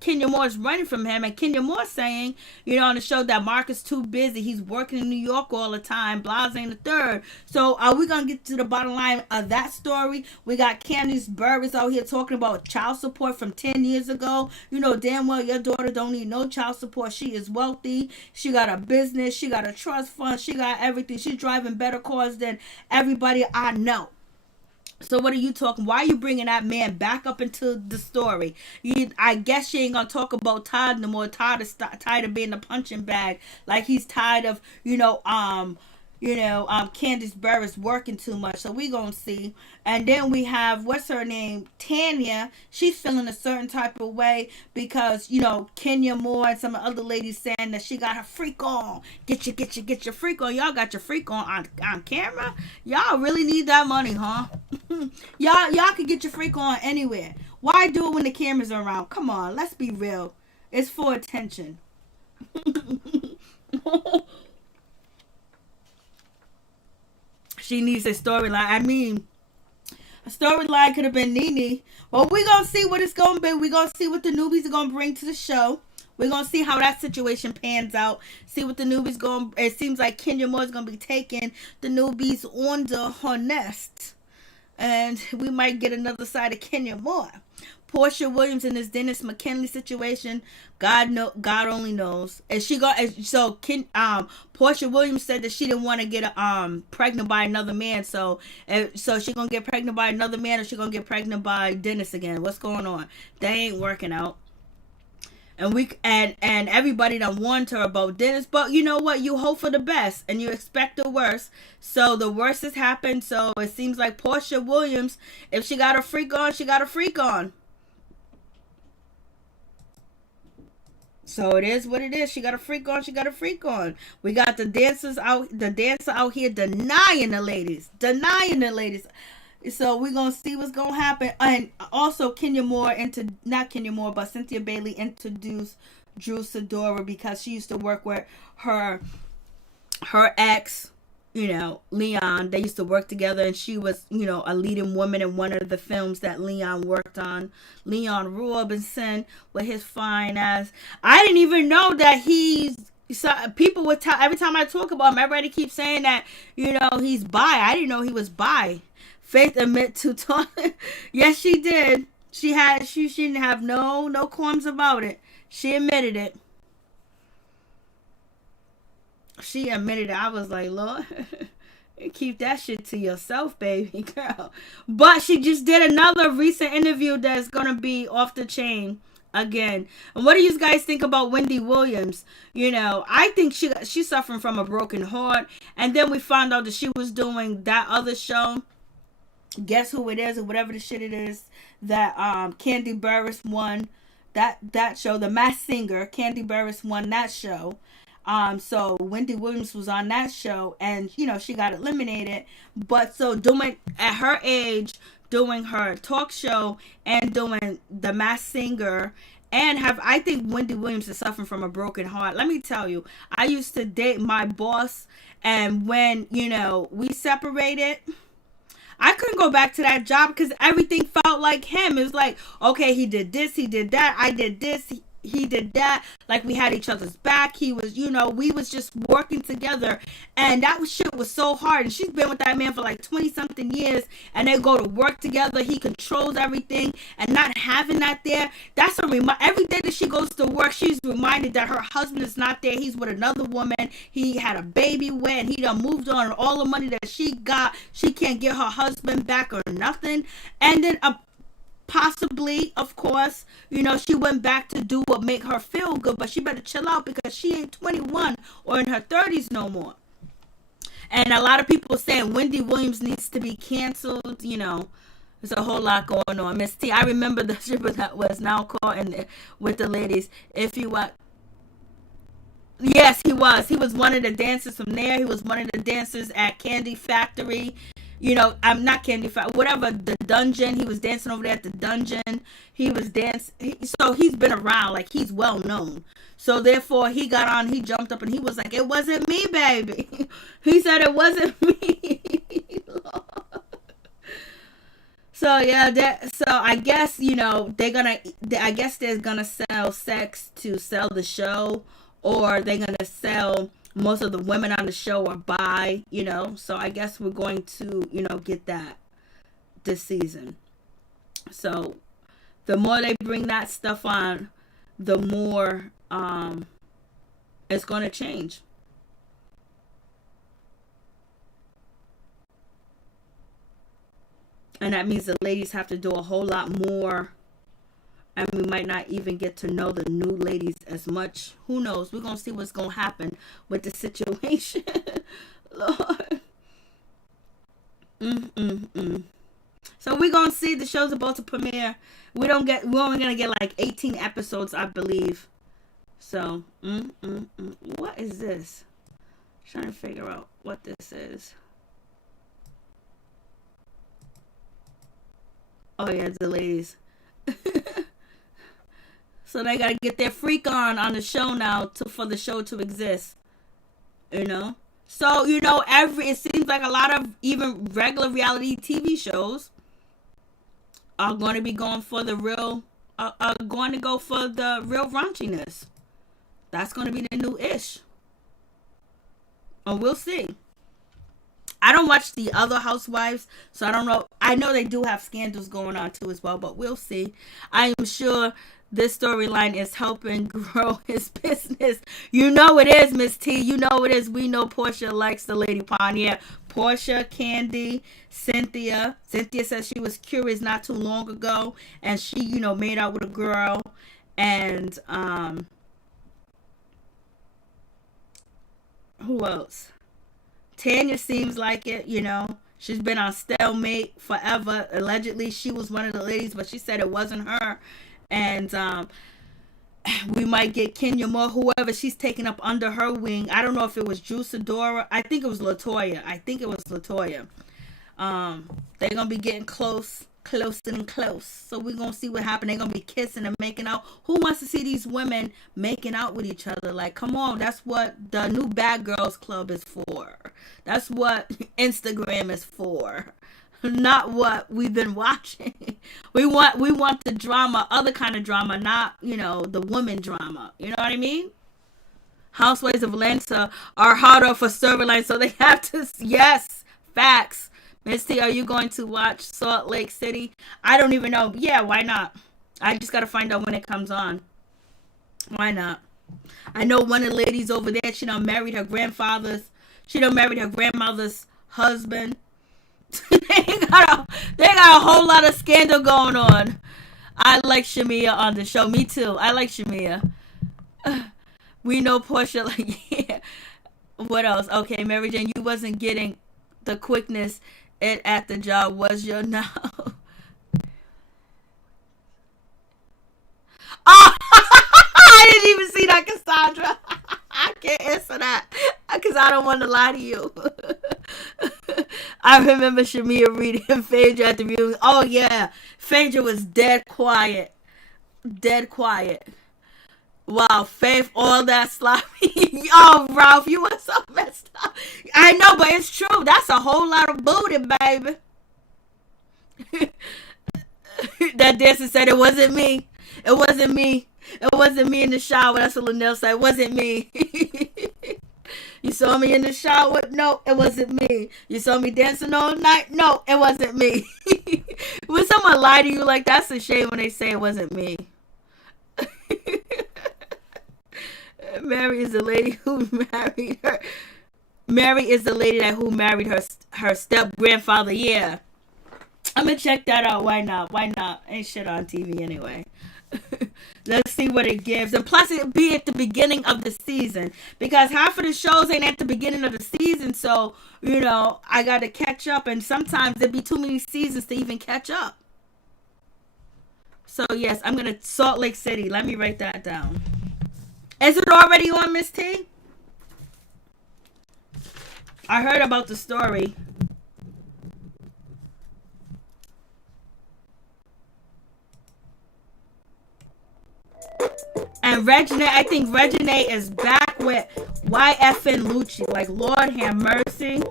Kenya Moore's running from him, and Kenya Moore saying, on the show, that Mark is too busy. He's working in New York all the time, blase and the third. So are we going to get to the bottom line of that story? We got Candace Burris out here talking about child support from 10 years ago. Damn well your daughter don't need no child support. She is wealthy. She got a business. She got a trust fund. She got everything. She's driving better cars than everybody I know. So what are you talking? Why are you bringing that man back up into the story? I guess she ain't gonna talk about Todd no more. Todd is tired of being a punching bag. Like, he's tired of Candace Burris working too much. So we gonna see. And then we have, what's her name, Tanya. She's feeling a certain type of way because Kenya Moore and some other ladies saying that she got her freak on. Get your freak on. Y'all got your freak on camera. Y'all really need that money, huh? y'all can get your freak on anywhere. Why do it when the cameras are around? Come on, let's be real. It's for attention. She needs a storyline. A storyline could have been NeNe. Well, we're going to see what it's going to be. We're going to see what the newbies are going to bring to the show. We're going to see how that situation pans out. See what the newbies going to... It seems like Kenya Moore is going to be taking the newbies under her nest. And we might get another side of Kenya Moore. Portia Williams in this Dennis McKinley situation, God only knows. And Portia Williams said that she didn't want to get pregnant by another man. So she gonna get pregnant by another man, or she gonna get pregnant by Dennis again? What's going on? They ain't working out. And everybody done warned her about Dennis, but you know what? You hope for the best and you expect the worst. So the worst has happened. So it seems like Portia Williams, if she got a freak on, she got a freak on. So it is what it is. She got a freak on. She got a freak on. We got the dancer out here denying the ladies. So we're going to see what's going to happen. And also not Kenya Moore, but Cynthia Bailey introduced Drew Sidora because she used to work with her ex, Leon. They used to work together, and she was, a leading woman in one of the films that Leon worked on. Leon Robinson with his fine ass. I didn't even know that people would every time I talk about him, everybody keeps saying that, he's bi. I didn't know he was bi. Faith admit to talk. Yes, she did. She didn't have no qualms about it. She admitted it. I was like, Lord, keep that shit to yourself, baby girl. But she just did another recent interview that's gonna be off the chain again. And what do you guys think about Wendy Williams? I think she's suffering from a broken heart. And then we found out that she was doing that other show. Guess who it is, or whatever the shit it is, that Candy Burris won that show, The Masked Singer. Candy Burris won that show. So Wendy Williams was on that show, and she got eliminated. But so doing at her age, doing her talk show and doing The Masked Singer, and I think Wendy Williams is suffering from a broken heart. Let me tell you, I used to date my boss, and when we separated, I couldn't go back to that job because everything felt like him. It was like, okay, he did this, he did that, I did this, he did that. Like, we had each other's back. He was, we was just working together. And that shit was so hard. And she's been with that man for like 20 something years. And they go to work together. He controls everything. And not having that there, that's every day that she goes to work, she's reminded that her husband is not there. He's with another woman. He had a baby with, and he done moved on. And all the money that she got, she can't get her husband back or nothing. And then possibly, of course, she went back to do what make her feel good, but she better chill out because she ain't 21 or in her 30s no more. And a lot of people saying Wendy Williams needs to be canceled. There's a whole lot going on. Miss T, I remember the stripper that was now caught with the ladies. If you want. Yes, he was. He was one of the dancers from there. He was one of the dancers at Candy Factory. I'm not Candy Factory, whatever, the dungeon. He was dancing over there at the dungeon. He was so he's been around, like, he's well known. So therefore, he got on, he jumped up, and he was like, it wasn't me, baby. He said it wasn't me. So yeah, so I guess, I guess they're gonna sell sex to sell the show, or they're gonna sell most of the women on the show are bi, so I guess we're going to, get that this season. So the more they bring that stuff on, the more it's going to change. And that means the ladies have to do a whole lot more. And we might not even get to know the new ladies as much. Who knows? We're going to see what's going to happen with the situation. Lord. So we're going to see. The show's about to premiere. We're only going to get like 18 episodes, I believe. So, what is this? I'm trying to figure out what this is. Oh, yeah, the ladies. So they gotta get their freak on the show now for the show to exist. So, it seems like a lot of even regular reality TV shows are going to be going for the real, are going to go for the real raunchiness. That's going to be the new ish. And we'll see. I don't watch the other housewives, so I don't know. I know they do have scandals going on too as well, but we'll see. I am sure this storyline is helping grow his business. You know it is, Miss T. You know it is. We know Portia likes the Lady Pond. Yeah, Portia, Candy, Cynthia. Cynthia says she was curious not too long ago, and she, made out with a girl. And who else? Tanya seems like it, She's been on stalemate forever. Allegedly, she was one of the ladies, but she said it wasn't her. And we might get Kenya Moore, whoever she's taking up under her wing. I don't know if it was Juicidora. I think it was Latoya. They're going to be getting closer and close. So we're going to see what happens. They're going to be kissing and making out. Who wants to see these women making out with each other? Like, come on. That's what the new Bad Girls Club is for. That's what Instagram is for. Not what we've been watching. We want the drama, other kind of drama, not, the woman drama. You know what I mean? Housewives of Atlanta are harder for storyline, so they have to, yes, facts. Misty, are you going to watch Salt Lake City? I don't even know. Yeah, why not? I just got to find out when it comes on. Why not? I know one of the ladies over there, she done married her grandmother's husband. they got a whole lot of scandal going on. I like Shamia on the show. Me too. I like Shamia. We know Portia, yeah. What else? Okay, Mary Jane, you wasn't getting the quickness at the job, was you now? Oh, I didn't even see that, Cassandra. I can't answer that because I don't want to lie to you. I remember Shamia reading Phaedra at the viewing. Oh, yeah. Phaedra was dead quiet. Wow, Faith, all that sloppy. Oh, Ralph, you were so messed up. I know, but it's true. That's a whole lot of booty, baby. That dancer said it wasn't me. It wasn't me. It wasn't me in the shower. That's what Linnell said. It wasn't me. You saw me in the shower? No, it wasn't me. You saw me dancing all night? No, it wasn't me. When someone lie to you like that's a shame when they say it wasn't me. Mary is the lady who married her. Mary is the lady who married her step grandfather. Yeah, I'm gonna check that out. Why not? Why not? Ain't shit on TV anyway. Let's see what it gives. And plus it'd be at the beginning of the season, because half of the shows ain't at the beginning of the season. So, you know, I gotta catch up, and sometimes there'd be too many seasons to even catch up. So yes, I'm gonna Salt Lake City. Let me write that down. Is it already on, Miss T? I heard about the story. And Regina, I think Regina is back with YF and Lucci. Like, Lord have mercy.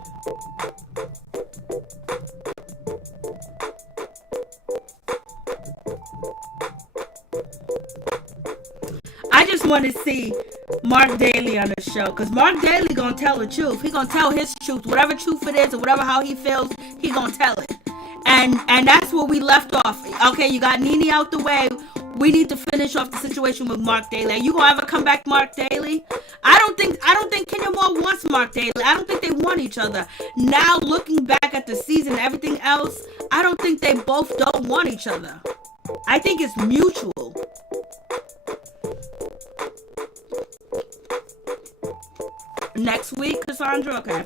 I just want to see Mark Daly on the show, because Mark Daly gonna tell the truth. He gonna tell his truth, whatever truth it is, or whatever how he feels, he gonna tell it. And that's where we left off. Okay, you got NeNe out the way. We need to finish off the situation with Mark Daly. Are you gonna ever come back, Mark Daly? I don't think Kenya Moore wants Mark Daly. I don't think they want each other. Now, looking back at the season and everything else, I don't think they both don't want each other. I think it's mutual. Next week, Cassandra? Okay.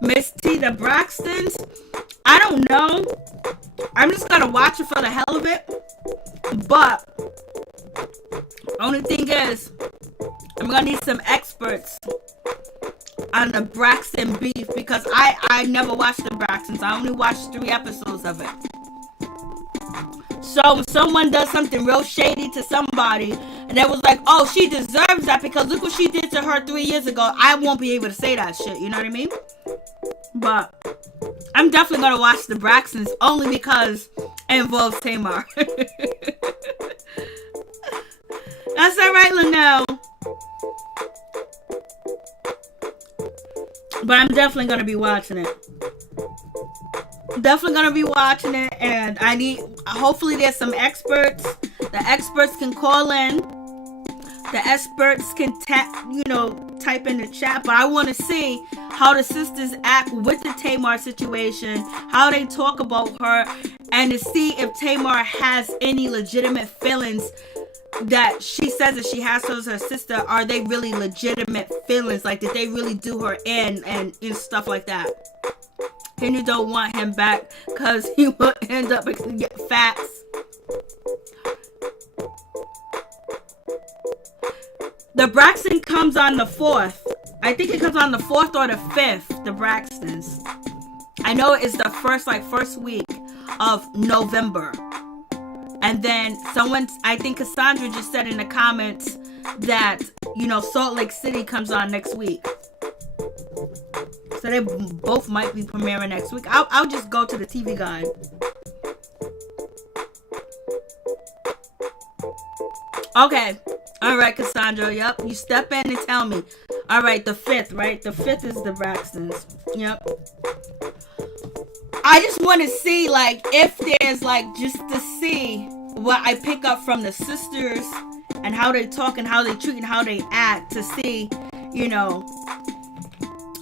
Miss T, the Braxtons, I don't know. I'm just gonna watch it for the hell of it. But only thing is, I'm gonna need some experts on the Braxton beef, because I never watched the Braxtons. I only watched 3 episodes of it. So if someone does something real shady to somebody, and it was like, oh, she deserves that because look what she did to her 3 years ago, I won't be able to say that shit. You know what I mean? But I'm definitely gonna watch the Braxtons only because it involves Tamar. That's alright, Linnell. But I'm definitely gonna be watching it. Definitely gonna be watching it, and hopefully there's some experts. The experts can call in. The experts can type in the chat. But I want to see how the sisters act with the Tamar situation, how they talk about her, and to see if Tamar has any legitimate feelings that she says that she has towards her sister. Are they really legitimate feelings? Like, did they really do her in and stuff like that? Henry don't want him back because he will end up getting fats. The Braxton comes on the 4th. I think it comes on the 4th or the 5th, the Braxtons. I know it's the first week of November. And then I think Cassandra just said in the comments that, Salt Lake City comes on next week. So they both might be premiering next week. I'll just go to the TV guide. Okay. All right, Cassandra. Yep. You step in and tell me. All right. The 5th, right? The 5th is the Braxtons. Yep. I just want to see, if there's, just to see what I pick up from the sisters and how they talk and how they treat and how they act to see,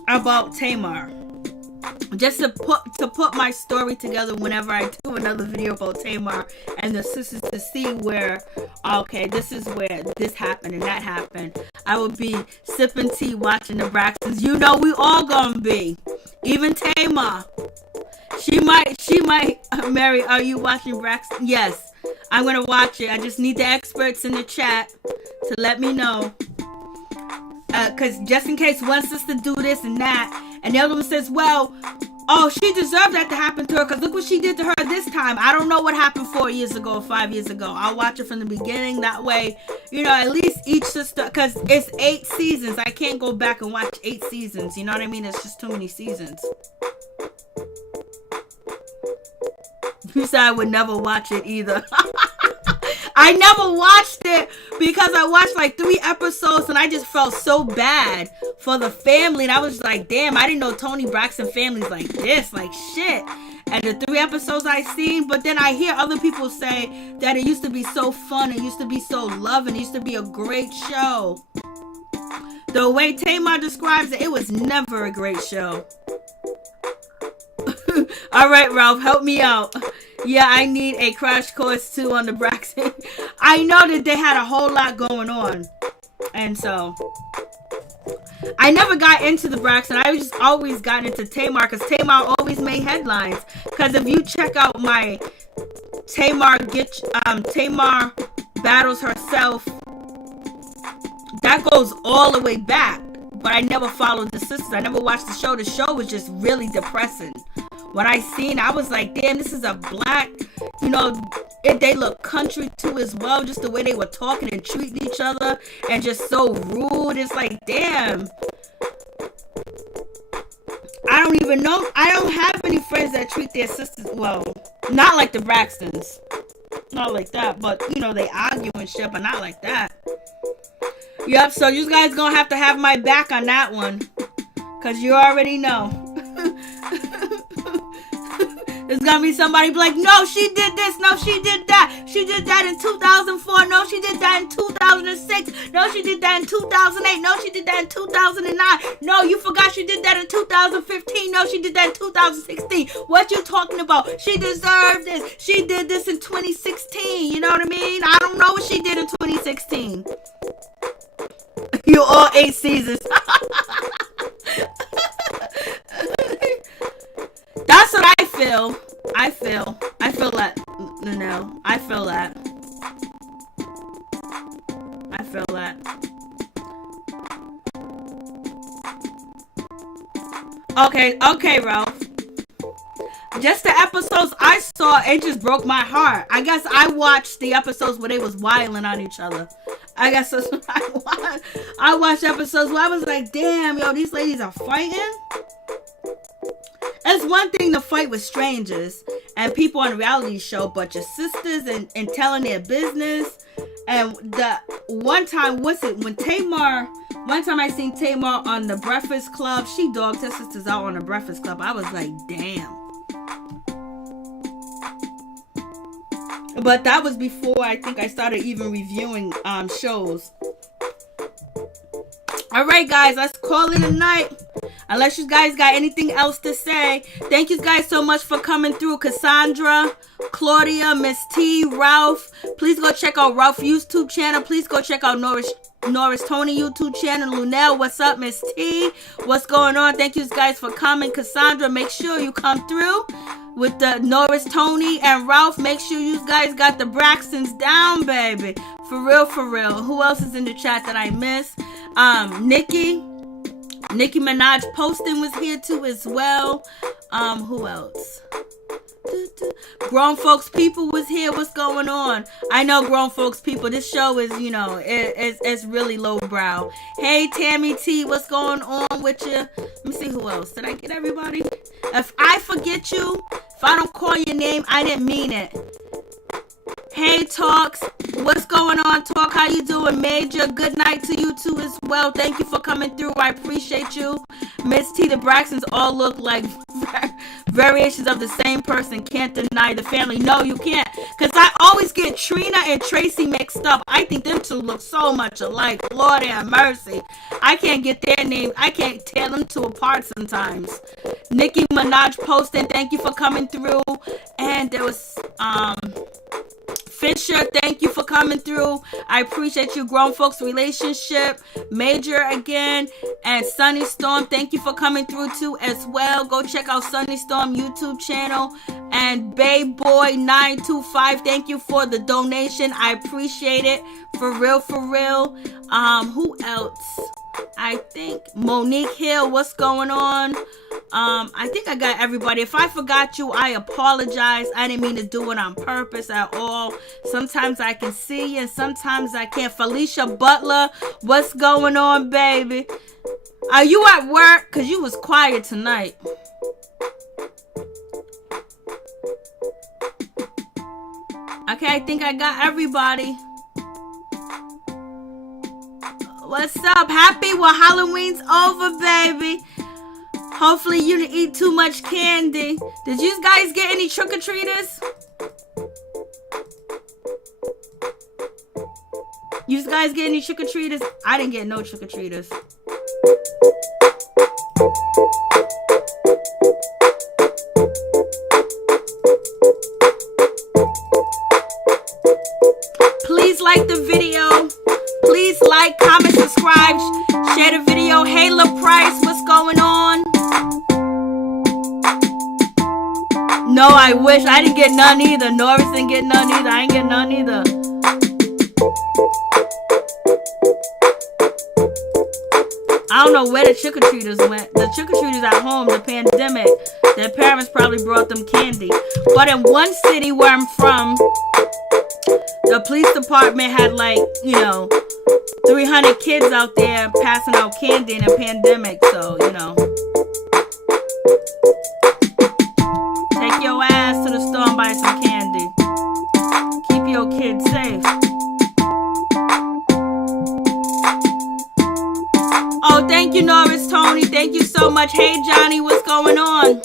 about Tamar. Just to put my story together whenever I do another video about Tamar and the sisters, to see where, okay, this is where this happened and that happened. I would be sipping tea watching the Braxtons. We all gonna be. Even Tamar. She might, Mary, are you watching Braxton? Yes, I'm gonna watch it. I just need the experts in the chat to let me know. Because just in case one sister do this and that, and the other one says, well, Oh, she deserved that to happen to her, because look what she did to her this time. I don't know what happened 4 years ago or 5 years ago. I'll watch it from the beginning. That way, you know, at least each sister, because it's 8 seasons. I can't go back and watch 8 seasons. You know what I mean? It's just too many seasons. You said I would never watch it either. I never watched it because I watched like 3 episodes and I just felt so bad for the family. And I was like, damn, I didn't know Toni Braxton family's like this, like shit. And the 3 episodes I seen, but then I hear other people say that it used to be so fun, it used to be so loving, it used to be a great show. The way Tamar describes it, it was never a great show. All right, Ralph, help me out. Yeah, I need a crash course too on the Braxton. I know that they had a whole lot going on. And so I never got into the Braxton. I just always got into Tamar because Tamar always made headlines. Because if you check out my Tamar battles herself, that goes all the way back. But I never followed the sisters. I never watched the show. The show was just really depressing. When I seen, I was like, damn, this is a black, you know, they look country too as well. Just the way they were talking and treating each other and just so rude. It's like, damn. I don't even know. I don't have any friends that treat their sisters well. Not like the Braxtons. Not like that. But, you know, they argue and shit, but not like that. Yep, so you guys gonna have to have my back on that one. Because you already know. There's gonna be somebody be like, no, she did this, no, she did that. She did that in 2004, no, she did that in 2006, no, she did that in 2008, no, she did that in 2009, no, you forgot she did that in 2015, no, she did that in 2016. What you talking about? She deserved this. She did this in 2016, you know what I mean? I don't know what she did in 2016. You all 8 seasons. That's what I feel. I feel that. No, I feel that. I feel that. Okay, Ralph. Just the episodes I saw, it just broke my heart. I guess I watched the episodes where they was wilding on each other. I guess that's what I watched. I watched episodes where I was like, damn, yo, these ladies are fighting. It's one thing to fight with strangers and people on a reality show, but your sisters and telling their business. And the one time, one time I seen Tamar on the Breakfast Club. She dogged her sisters out on the Breakfast Club. I was like, damn. But that was before I think I started even reviewing shows. Alright, guys, let's call it a night. Unless you guys got anything else to say. Thank you guys so much for coming through. Cassandra, Claudia, Miss T, Ralph. Please go check out Ralph's YouTube channel. Please go check out Norris Tony YouTube channel. Lunel, what's up, Miss T? What's going on? Thank you guys for coming. Cassandra, make sure you come through with the Norris Tony and Ralph. Make sure you guys got the Braxtons down, baby. For real, for real. Who else is in the chat that I missed? Nicki Minaj posting was here too as well. Who else? Grown Folks People was here. What's going on? I know Grown Folks People. This show is, you know, it's really lowbrow. Hey, Tammy T, what's going on with you? Let me see who else. Did I get everybody? If I forget you, if I don't call your name, I didn't mean it. Hey, Talks. What's going on, Talk? How you doing? Major, good night to you too as well. Thank you for coming through. I appreciate you. Miss T, the Braxtons all look like variations of the same person. Can't deny the family. No, you can't. Because I always get Trina and Tracy mixed up. I think them two look so much alike. Lord have mercy. I can't get their names. I can't tear them two apart sometimes. Nicki Minaj posting. Thank you for coming through. And there was Fisher, thank you for coming through. I appreciate you. Grown Folks Relationship, Major again, and Sunny Storm, thank you for coming through too as well. Go check out Sunny Storm YouTube channel. And Bayboy925, thank you for the donation. I appreciate it. For real, for real. Who else? I think Monique Hill, what's going on? I think I got everybody. If I forgot you, I apologize. I didn't mean to do it on purpose at all. Sometimes I can see you and sometimes I can't. Felicia Butler, what's going on, baby? Are you at work? Because you was quiet tonight. Okay, I think I got everybody. What's up? Happy? Well, Halloween's over, baby. Hopefully you didn't eat too much candy. Did you guys get any trick-or-treaters? You guys get any trick-or-treaters? I didn't get no trick-or-treaters. Please like the video. Please like, comment, subscribe, share the video. Hey, Price, what's going on? No, I wish. I didn't get none either. Norris didn't get none either. I ain't get none either. I don't know where the trick-or-treaters went. The trick-or-treaters at home, the pandemic. Their parents probably brought them candy. But in one city where I'm from, the police department had 300 kids out there passing out candy in a pandemic. So, take your ass to the store and buy some candy. Keep your kids safe. Oh, thank you, Norris Tony. Thank you so much. Hey, Johnny, what's going on?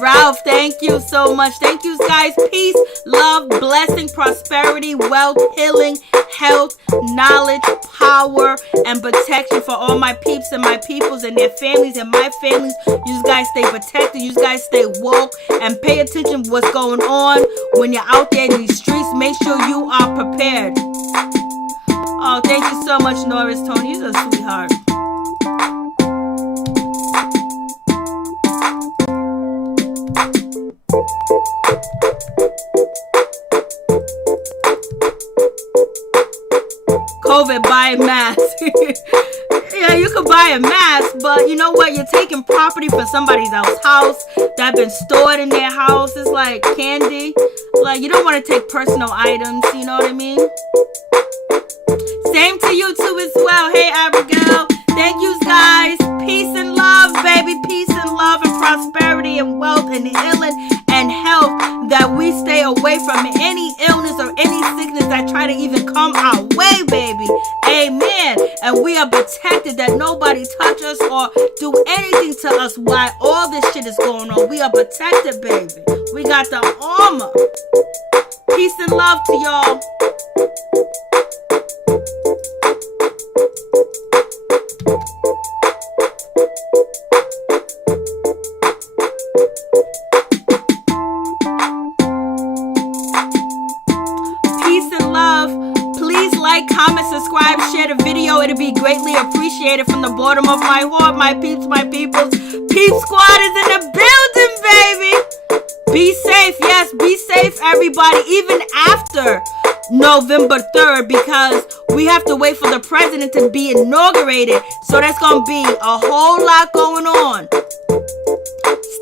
Ralph, thank you so much. Thank you, guys. Peace, love, blessing, prosperity, wealth, healing, health, knowledge, power, and protection for all my peeps and my peoples and their families and my families. You guys stay protected. You guys stay woke and pay attention to what's going on when you're out there in these streets. Make sure you are prepared. Oh, thank you so much, Norris Tony. You're a sweetheart. COVID, buy a mask. Yeah, you can buy a mask, but you know what? You're taking property from somebody else's house that been stored in their house. It's like candy. Like, you don't want to take personal items, you know what I mean? Same to you too as well. Hey, Abigail. Thank you, guys. Peace and love, baby. Peace and love and prosperity and wealth and healing and health, that we stay away from any illness or any sickness that try to even come our way, baby. Amen. And we are protected, that nobody touch us or do anything to us while all this shit is going on. We are protected, baby. We got the armor. Peace and love to y'all. Comment, subscribe, share the video. It'll be greatly appreciated from the bottom of my heart. My peeps, my peoples. Peep Squad is in the building, baby. Be safe. Yes, be safe, everybody. Even after November 3rd, because we have to wait for the president to be inaugurated. So there's going to be a whole lot going on.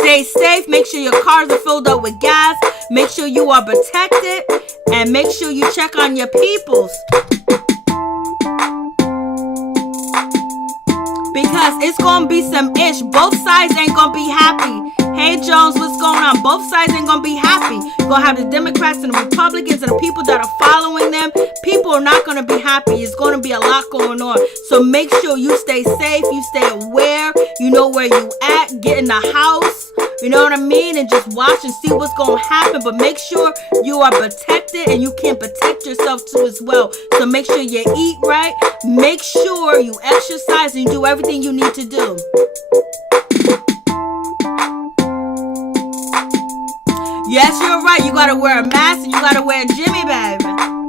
Stay safe. Make sure your cars are filled up with gas. Make sure you are protected. And make sure you check on your peoples. Because it's going to be some ish. Both sides ain't going to be happy. Hey, Jones, what's going on? Both sides ain't going to be happy. You're going to have the Democrats and the Republicans and the people that are following them. People are not going to be happy. It's going to be a lot going on. So make sure you stay safe. You stay aware. You know where you at. Get in the house. You know what I mean? And just watch and see what's going to happen. But make sure you are protected and you can protect yourself too as well. So make sure you eat right. Make sure you exercise and you do everything you need to do. Yes, you're right. You got to wear a mask and you got to wear a Jimmy, baby.